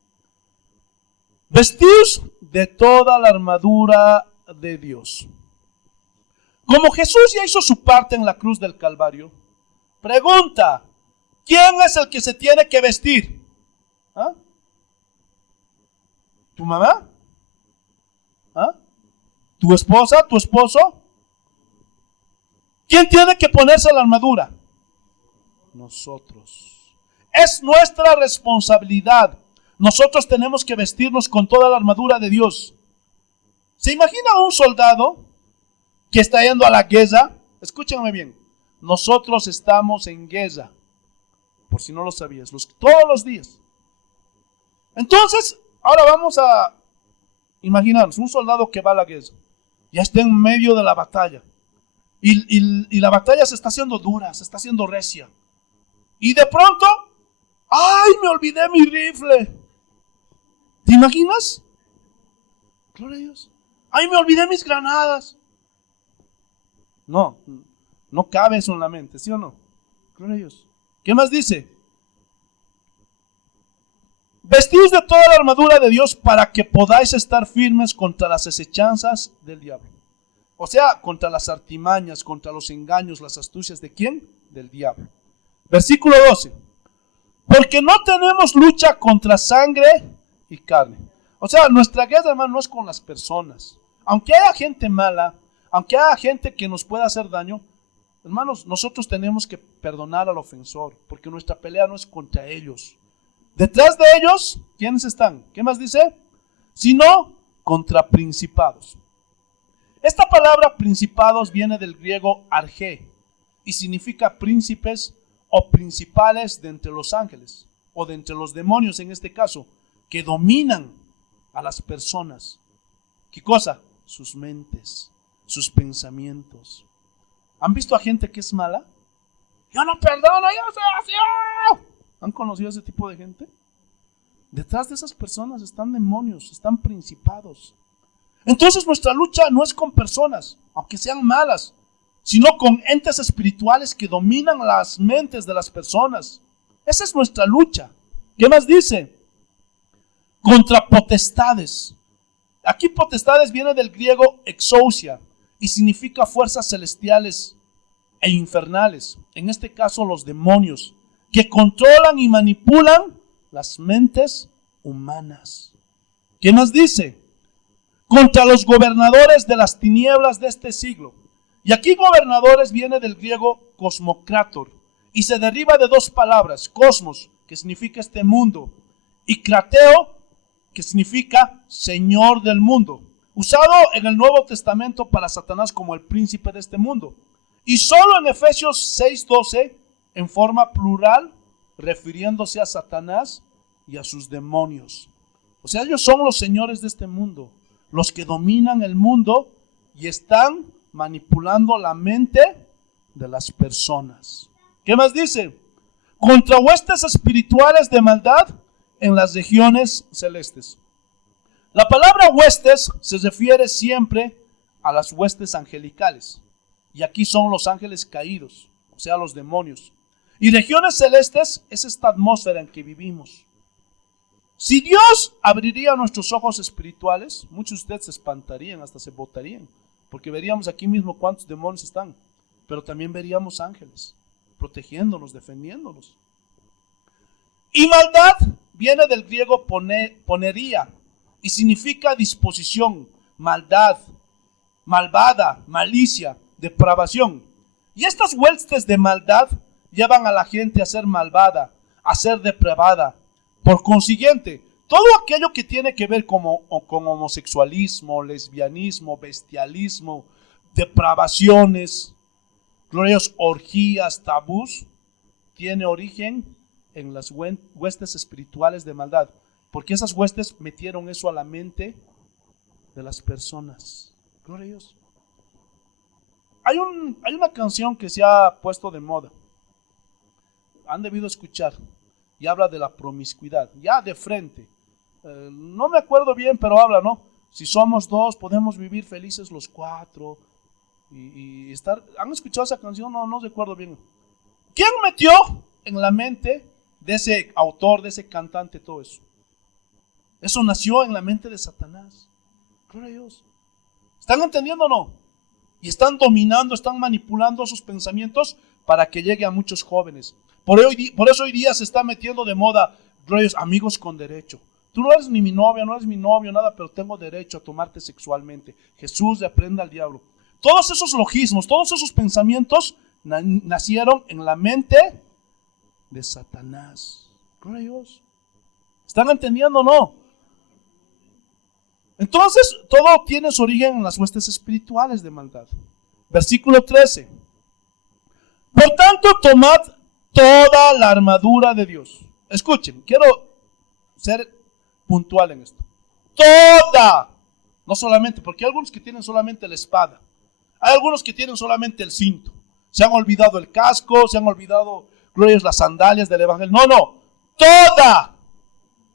Vestidos de toda la armadura de Dios. Como Jesús ya hizo su parte en la cruz del Calvario, pregunta, ¿quién es el que se tiene que vestir? ¿Ah? ¿Tu mamá? ¿Ah? ¿Tu esposa? ¿Tu esposo? ¿Quién tiene que ponerse la armadura? Nosotros. Es nuestra responsabilidad. Nosotros tenemos que vestirnos con toda la armadura de Dios. ¿Se imagina un soldado que está yendo a la guerra? Escúchenme bien. Nosotros estamos en guerra. Por si no lo sabías. Todos los días. Entonces, ahora vamos a imaginarnos un soldado que va a la guerra. Ya está en medio de la batalla. Y la batalla se está haciendo dura, se está haciendo recia. Y de pronto, ¡ay, me olvidé mi rifle! ¿Te imaginas? Gloria a Dios. ¡Ay, me olvidé mis granadas! No cabe eso en la mente, ¿sí o no? Gloria a Dios. ¿Qué más dice? Vestidos de toda la armadura de Dios para que podáis estar firmes contra las acechanzas del diablo. O sea, contra las artimañas, contra los engaños, las astucias ¿de quién? Del diablo. Versículo 12. Porque no tenemos lucha contra sangre y carne. O sea, nuestra guerra, hermano, no es con las personas. Aunque haya gente mala, aunque haya gente que nos pueda hacer daño, hermanos, nosotros tenemos que perdonar al ofensor, porque nuestra pelea no es contra ellos. Detrás de ellos, ¿quiénes están? ¿Qué más dice? Sino contra principados. Esta palabra principados viene del griego arge y significa príncipes o principales de entre los ángeles o de entre los demonios en este caso, que dominan a las personas. ¿Qué cosa? Sus mentes, sus pensamientos. ¿Han visto a gente que es mala? Yo no perdono, yo soy así. ¿Han conocido a ese tipo de gente? Detrás de esas personas están demonios, están principados. Entonces nuestra lucha no es con personas, aunque sean malas, sino con entes espirituales que dominan las mentes de las personas. Esa es nuestra lucha. ¿Qué más dice? Contra potestades. Aquí potestades viene del griego exousia y significa fuerzas celestiales e infernales. En este caso los demonios que controlan y manipulan las mentes humanas. ¿Qué más dice? Contra los gobernadores de las tinieblas de este siglo. Y aquí gobernadores viene del griego cosmocrator y se deriva de dos palabras, cosmos, que significa este mundo, y krateo, que significa señor del mundo, usado en el Nuevo Testamento para Satanás como el príncipe de este mundo. Y solo en Efesios 6:12, en forma plural, refiriéndose a Satanás y a sus demonios. O sea, ellos son los señores de este mundo, los que dominan el mundo y están manipulando la mente de las personas. ¿Qué más dice? Contra huestes espirituales de maldad en las regiones celestes. La palabra huestes se refiere siempre a las huestes angelicales. Y aquí son los ángeles caídos, o sea, los demonios. Y regiones celestes es esta atmósfera en que vivimos. Si Dios abriría nuestros ojos espirituales, muchos de ustedes se espantarían, hasta se botarían, porque veríamos aquí mismo cuántos demonios están, pero también veríamos ángeles, protegiéndonos, defendiéndonos. Y maldad viene del griego ponería, y significa disposición, maldad, malvada, malicia, depravación. Y estas huestes de maldad llevan a la gente a ser malvada, a ser depravada. Por consiguiente, todo aquello que tiene que ver con homosexualismo, lesbianismo, bestialismo, depravaciones, glorias, orgías, tabús, tiene origen en las huestes espirituales de maldad. Porque esas huestes metieron eso a la mente de las personas. Gloria a Dios. Hay una canción que se ha puesto de moda. Han debido escuchar. Y habla de la promiscuidad. Ya de frente. No me acuerdo bien, pero habla, ¿no? Si somos dos, podemos vivir felices los cuatro. Y estar. ¿Han escuchado esa canción? No recuerdo bien. ¿Quién metió en la mente de ese autor, de ese cantante, todo eso? Eso nació en la mente de Satanás. Gloria a Dios. ¿Están entendiendo o no? Y están dominando, están manipulando sus pensamientos para que llegue a muchos jóvenes. Por eso hoy día se está metiendo de moda, gloria a Dios, amigos con derecho. Tú no eres ni mi novia, no eres mi novio, nada, pero tengo derecho a tomarte sexualmente. Jesús reprenda al diablo. Todos esos logismos, todos esos pensamientos nacieron en la mente de Satanás. Gloria a Dios. ¿Están entendiendo o no? Entonces, todo tiene su origen en las huestes espirituales de maldad. Versículo 13. Por tanto, tomad toda la armadura de Dios. Escuchen, quiero ser puntual en esto. Toda. No solamente, porque hay algunos que tienen solamente la espada. Hay algunos que tienen solamente el cinto. Se han olvidado el casco, se han olvidado, glorias, las sandalias del evangelio. No. Toda.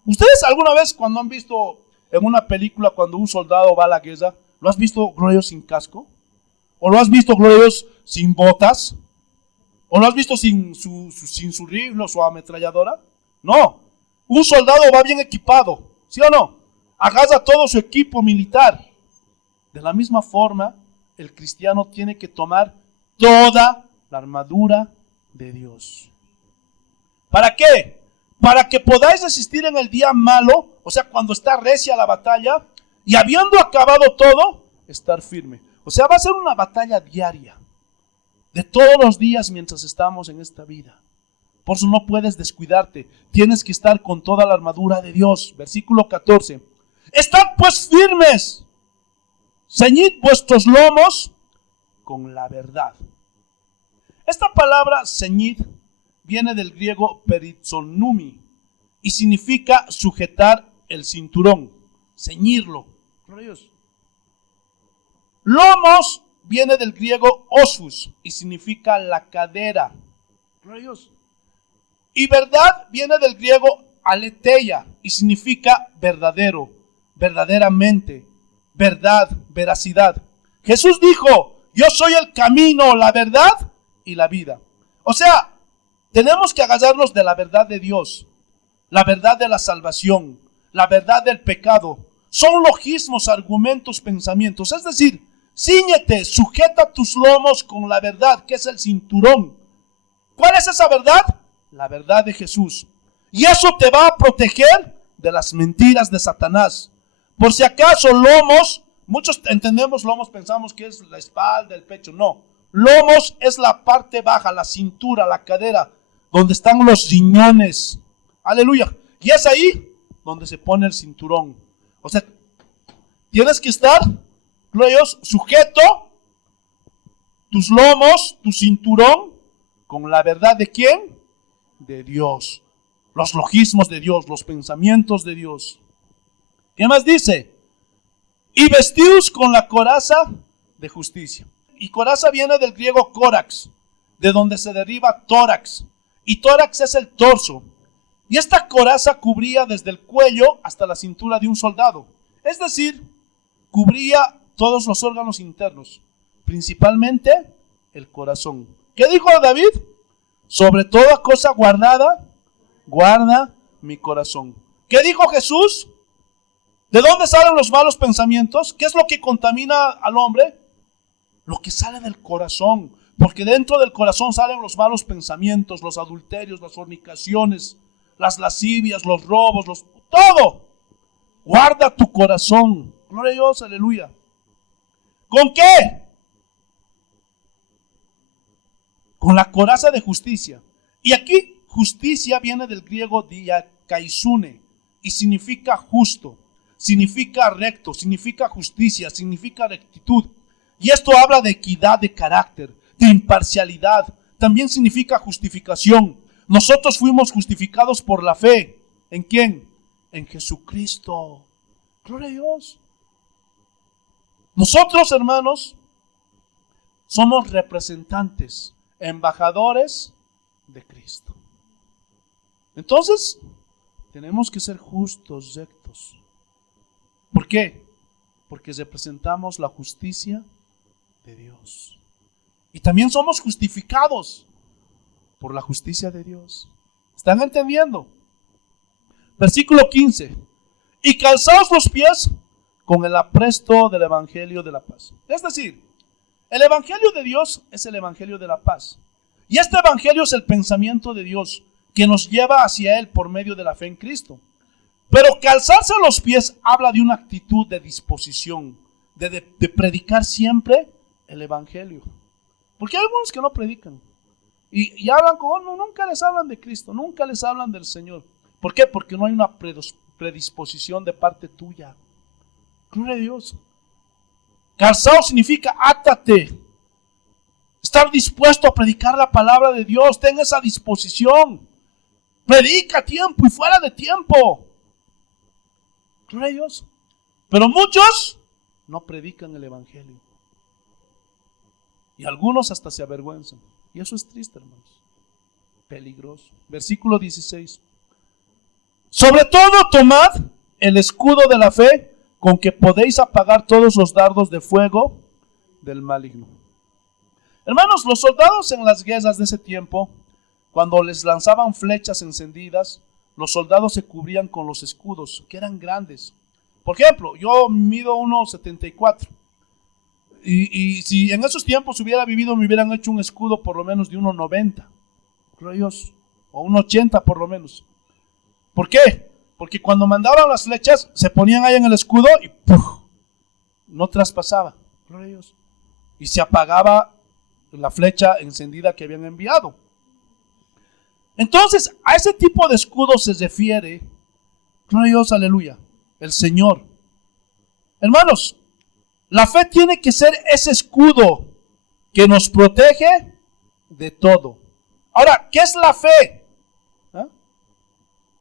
¿Ustedes alguna vez cuando han visto en una película cuando un soldado va a la guerra, lo has visto, glorios, sin casco? ¿O lo has visto, glorios, sin botas? ¿O lo has visto sin su rifle o su ametralladora? No. Un soldado va bien equipado, ¿sí o no? Agarra todo su equipo militar. De la misma forma, el cristiano tiene que tomar toda la armadura de Dios. ¿Para qué? Para que podáis resistir en el día malo, o sea, cuando está recia la batalla, y habiendo acabado todo, estar firme. O sea, va a ser una batalla diaria, de todos los días mientras estamos en esta vida. Por eso no puedes descuidarte, tienes que estar con toda la armadura de Dios. Versículo 14. Estad pues firmes, ceñid vuestros lomos con la verdad. Esta palabra ceñid viene del griego perizonumi y significa sujetar el cinturón, ceñirlo. Lomos viene del griego osus y significa la cadera. Y verdad viene del griego aletheia y significa verdadero, verdaderamente, verdad, veracidad. Jesús dijo, yo soy el camino, la verdad y la vida. O sea, tenemos que agarrarnos de la verdad de Dios, la verdad de la salvación, la verdad del pecado. Son logismos, argumentos, pensamientos. Es decir, cíñete, sujeta tus lomos con la verdad, que es el cinturón. ¿Cuál es esa verdad? La verdad de Jesús. Y eso te va a proteger de las mentiras de Satanás. Por si acaso lomos, muchos entendemos lomos, pensamos que es la espalda, el pecho. No, lomos es la parte baja, la cintura, la cadera, donde están los riñones. Aleluya. Y es ahí donde se pone el cinturón. O sea, tienes que estar, glorioso, sujeto, tus lomos, tu cinturón, con la verdad de ¿quién? De Dios. Los logismos de Dios, los pensamientos de Dios. ¿Qué más dice? Y vestidos con la coraza de justicia. Y coraza viene del griego córax, de donde se deriva tórax. Y tórax es el torso. Y esta coraza cubría desde el cuello hasta la cintura de un soldado. Es decir, cubría todos los órganos internos, principalmente el corazón. ¿Qué dijo David? Sobre toda cosa guardada, guarda mi corazón. ¿Qué dijo Jesús? ¿De dónde salen los malos pensamientos? ¿Qué es lo que contamina al hombre? Lo que sale del corazón. Porque dentro del corazón salen los malos pensamientos, los adulterios, las fornicaciones, las lascivias, los robos, todo. Guarda tu corazón. Gloria a Dios, aleluya. ¿Con qué? Con la coraza de justicia. Y aquí justicia viene del griego diakaisune y significa justo, significa recto, significa justicia, significa rectitud. Y esto habla de equidad de carácter, de imparcialidad. También significa justificación. Nosotros fuimos justificados por la fe. ¿En quién? En Jesucristo. Gloria a Dios. Nosotros, hermanos, Somos representantes, embajadores de Cristo. Entonces, tenemos que ser justos, rectos. ¿Por qué? Porque representamos la justicia de Dios. Y también somos justificados por la justicia de Dios. ¿Están entendiendo? Versículo 15. Y calzaos los pies con el apresto del evangelio de la paz. Es decir, el evangelio de Dios es el evangelio de la paz. Y este evangelio es el pensamiento de Dios que nos lleva hacia Él por medio de la fe en Cristo. Pero calzarse los pies habla de una actitud de disposición, de predicar siempre el evangelio. Porque hay algunos que no predican. Y hablan nunca les hablan de Cristo, nunca les hablan del Señor. ¿Por qué? Porque no hay una predisposición de parte tuya. Gloria a Dios. Calzado significa átate. Estar dispuesto a predicar la palabra de Dios. Ten esa disposición. Predica a tiempo y fuera de tiempo. Gloria a Dios. Pero muchos no predican el evangelio. Y algunos hasta se avergüenzan. Y eso es triste, hermanos. Peligroso. Versículo 16. Sobre todo tomad el escudo de la fe, con que podéis apagar todos los dardos de fuego del maligno. Hermanos, los soldados en las guerras de ese tiempo, cuando les lanzaban flechas encendidas, los soldados se cubrían con los escudos, que eran grandes. Por ejemplo, yo mido 1,74. Y si en esos tiempos hubiera vivido, me hubieran hecho un escudo por lo menos de 1,90. Creo Dios. O 1,80 por lo menos. ¿Por qué? Porque cuando mandaban las flechas, se ponían ahí en el escudo y ¡puf! No traspasaba. Gloria a Dios. Y se apagaba la flecha encendida que habían enviado. Entonces, a ese tipo de escudo se refiere, gloria a Dios, aleluya, el Señor. Hermanos, la fe tiene que ser ese escudo que nos protege de todo. Ahora, ¿qué es la fe?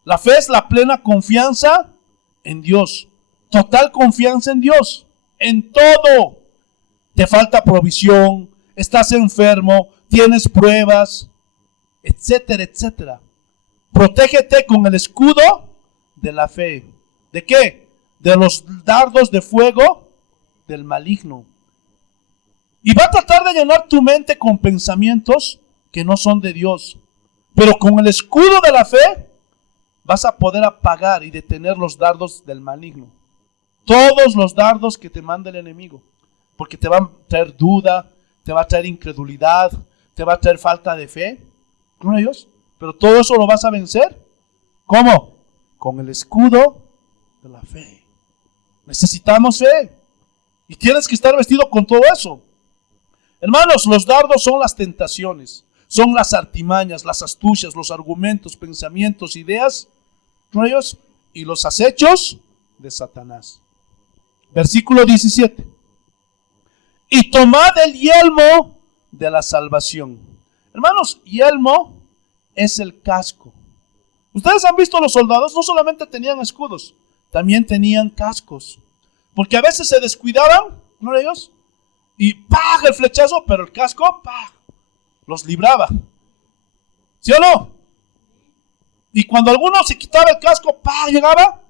La fe es la plena confianza en Dios. Total confianza en Dios. En todo. Te falta provisión, estás enfermo, tienes pruebas, etcétera, etcétera. Protégete con el escudo de la fe. ¿De qué? De los dardos de fuego del maligno. Y va a tratar de llenar tu mente con pensamientos que no son de Dios. Pero con el escudo de la fe vas a poder apagar y detener los dardos del maligno. Todos los dardos que te manda el enemigo. Porque te va a traer duda, te va a traer incredulidad, te va a traer falta de fe. ¿Con ellos? Pero todo eso lo vas a vencer. ¿Cómo? Con el escudo de la fe. Necesitamos fe. Y tienes que estar vestido con todo eso. Hermanos, los dardos son las tentaciones. Son las artimañas, las astucias, los argumentos, pensamientos, ideas, rollos y los acechos de Satanás. Versículo 17. Y tomad el yelmo de la salvación. Hermanos, yelmo es el casco. Ustedes han visto los soldados, no solamente tenían escudos, también tenían cascos. Porque a veces se descuidaban, ¿no ellos? Y ¡pah! El flechazo, pero el casco, ¡pah! Los libraba. ¿Sí o no? Y cuando alguno se quitaba el casco, ¡pah! Llegaba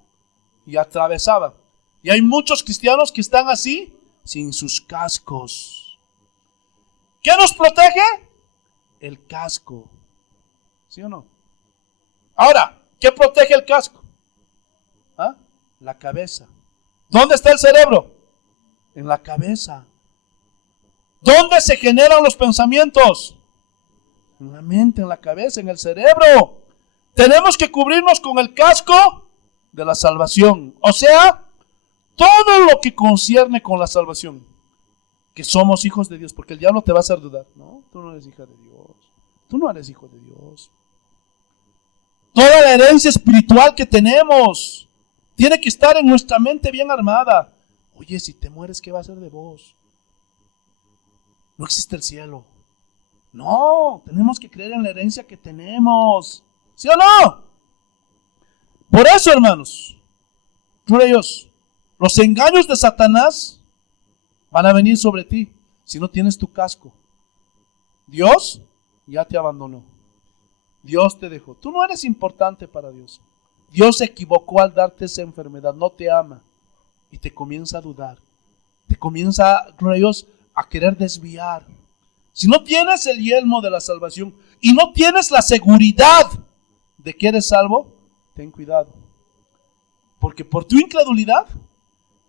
y atravesaba. Y hay muchos cristianos que están así, sin sus cascos. ¿Qué nos protege? El casco. ¿Sí o no? Ahora, ¿qué protege el casco? ¿Ah? La cabeza. ¿Dónde está el cerebro? En la cabeza. ¿Dónde se generan los pensamientos? En la mente, en la cabeza, en el cerebro. Tenemos que cubrirnos con el casco de la salvación. O sea, todo lo que concierne con la salvación. Que somos hijos de Dios. Porque el diablo te va a hacer dudar. No, tú no eres hija de Dios. Tú no eres hijo de Dios. Toda la herencia espiritual que tenemos tiene que estar en nuestra mente bien armada. Oye, si te mueres, ¿qué va a ser de vos? No existe el cielo. No, tenemos que creer en la herencia que tenemos. ¿Sí o no? Por eso, hermanos, gloria a Dios, los engaños de Satanás van a venir sobre ti. si no tienes tu casco? Dios ya te abandonó. Dios te dejó. Tú no eres importante para Dios. Dios se equivocó al darte esa enfermedad. No te ama. Y te comienza a dudar. Te comienza, gloria a Dios, a querer desviar. Si no tienes el yelmo de la salvación y no tienes la seguridad de que eres salvo, ten cuidado. Porque por tu incredulidad,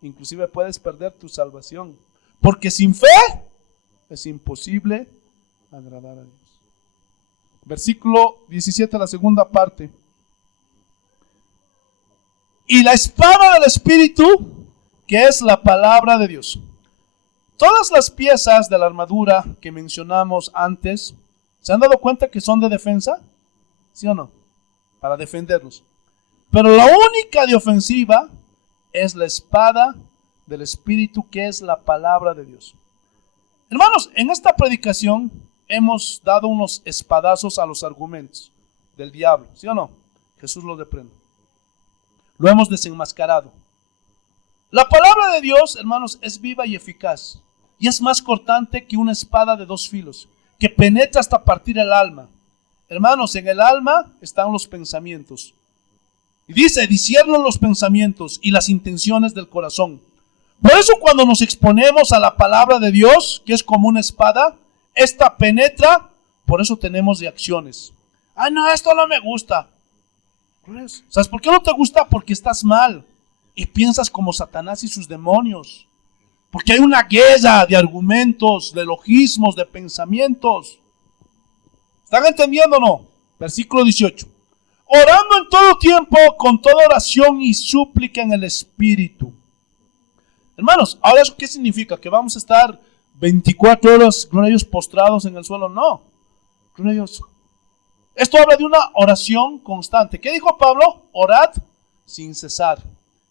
inclusive puedes perder tu salvación. Porque sin fe es imposible agradar a Dios. Versículo 17, la segunda parte. Y la espada del Espíritu, que es la palabra de Dios. Todas las piezas de la armadura que mencionamos antes, ¿se han dado cuenta que son de defensa? ¿Sí o no? Para defendernos. Pero la única de ofensiva es la espada del Espíritu, que es la palabra de Dios. Hermanos, en esta predicación hemos dado unos espadazos a los argumentos del diablo, ¿sí o no? Jesús los reprende. Lo hemos desenmascarado. La palabra de Dios, hermanos, es viva y eficaz. Y es más cortante que una espada de dos filos, que penetra hasta partir el alma. Hermanos, en el alma están los pensamientos. Y dice, disciernen los pensamientos y las intenciones del corazón. Por eso cuando nos exponemos a la palabra de Dios, que es como una espada, esta penetra, por eso tenemos reacciones. Ah, no, esto no me gusta. ¿Sabes por qué no te gusta? Porque estás mal y piensas como Satanás y sus demonios. Porque hay una guerra de argumentos, de logismos, de pensamientos. ¿Están entendiendo o no? Versículo 18. Orando en todo tiempo, con toda oración y súplica en el Espíritu. Hermanos, ¿ahora eso qué significa? ¿Que vamos a estar 24 horas, gloria a Dios, postrados en el suelo? No. Gloria a Dios. Esto habla de una oración constante. ¿Qué dijo Pablo? Orad sin cesar.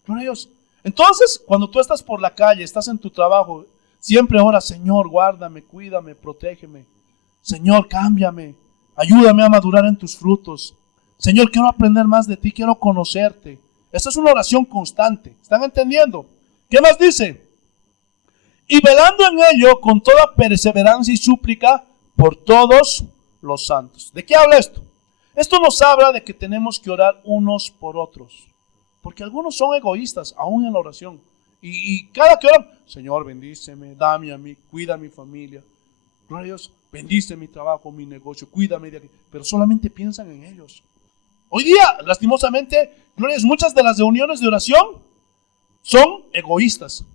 Gloria a Dios. Entonces, cuando tú estás por la calle, estás en tu trabajo, siempre ora, Señor, guárdame, cuídame, protégeme. Señor, cámbiame, ayúdame a madurar en tus frutos. Señor, quiero aprender más de ti, quiero conocerte. Esta es una oración constante. ¿Están entendiendo? ¿Qué más dice? Y velando en ello con toda perseverancia y súplica por todos los santos. ¿De qué habla esto? Esto nos habla de que tenemos que orar unos por otros. Porque algunos son egoístas, aún en la oración. Y cada que oran, Señor, bendíceme, dame a mí, cuida a mi familia. Gloria a Dios, bendice mi trabajo, mi negocio, cuídame de aquí. Pero solamente piensan en ellos. Hoy día, lastimosamente, gloria a Dios, muchas de las reuniones de oración son egoístas.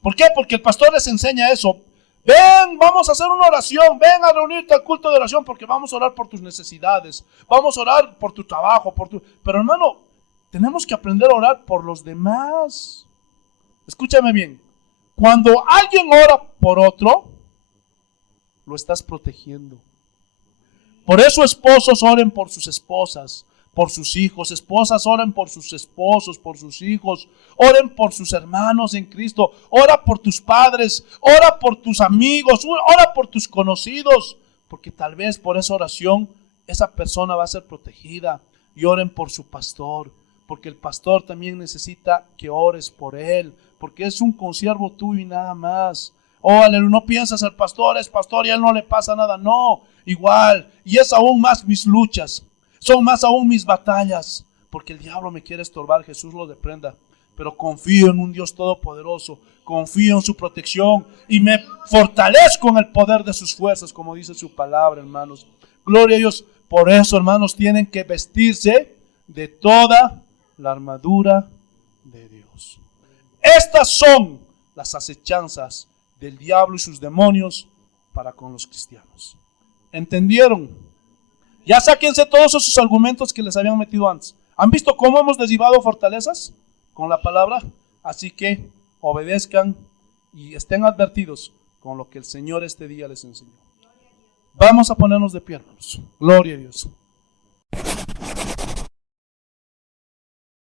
¿Por qué? Porque el pastor les enseña eso. Ven, vamos a hacer una oración. Ven a reunirte al culto de oración porque vamos a orar por tus necesidades. Vamos a orar por tu trabajo. Pero hermano, tenemos que aprender a orar por los demás. Escúchame bien. Cuando alguien ora por otro, lo estás protegiendo. Por eso esposos oren por sus esposas, por sus hijos. Esposas oren por sus esposos, por sus hijos. Oren por sus hermanos en Cristo. Ora por tus padres. Ora por tus amigos. Ora por tus conocidos. Porque tal vez por esa oración esa persona va a ser protegida. Y oren por su pastor. Porque el pastor también necesita que ores por él. Porque es un consiervo tuyo y nada más. Oh, aleluya, no piensas el pastor es pastor y a él no le pasa nada. No, igual. Y es aún más mis luchas. Son más aún mis batallas. Porque el diablo me quiere estorbar. Jesús lo reprenda. Pero confío en un Dios todopoderoso. Confío en su protección. Y me fortalezco en el poder de sus fuerzas. Como dice su palabra, hermanos. Gloria a Dios. Por eso, hermanos, tienen que vestirse de toda la armadura de Dios. Estas son las acechanzas del diablo y sus demonios para con los cristianos. ¿Entendieron? Ya sáquense todos esos argumentos que les habían metido antes. ¿Han visto cómo hemos derribado fortalezas? Con la palabra. Así que obedezcan y estén advertidos con lo que el Señor este día les enseñó. Vamos a ponernos de pie, hermanos. Gloria a Dios.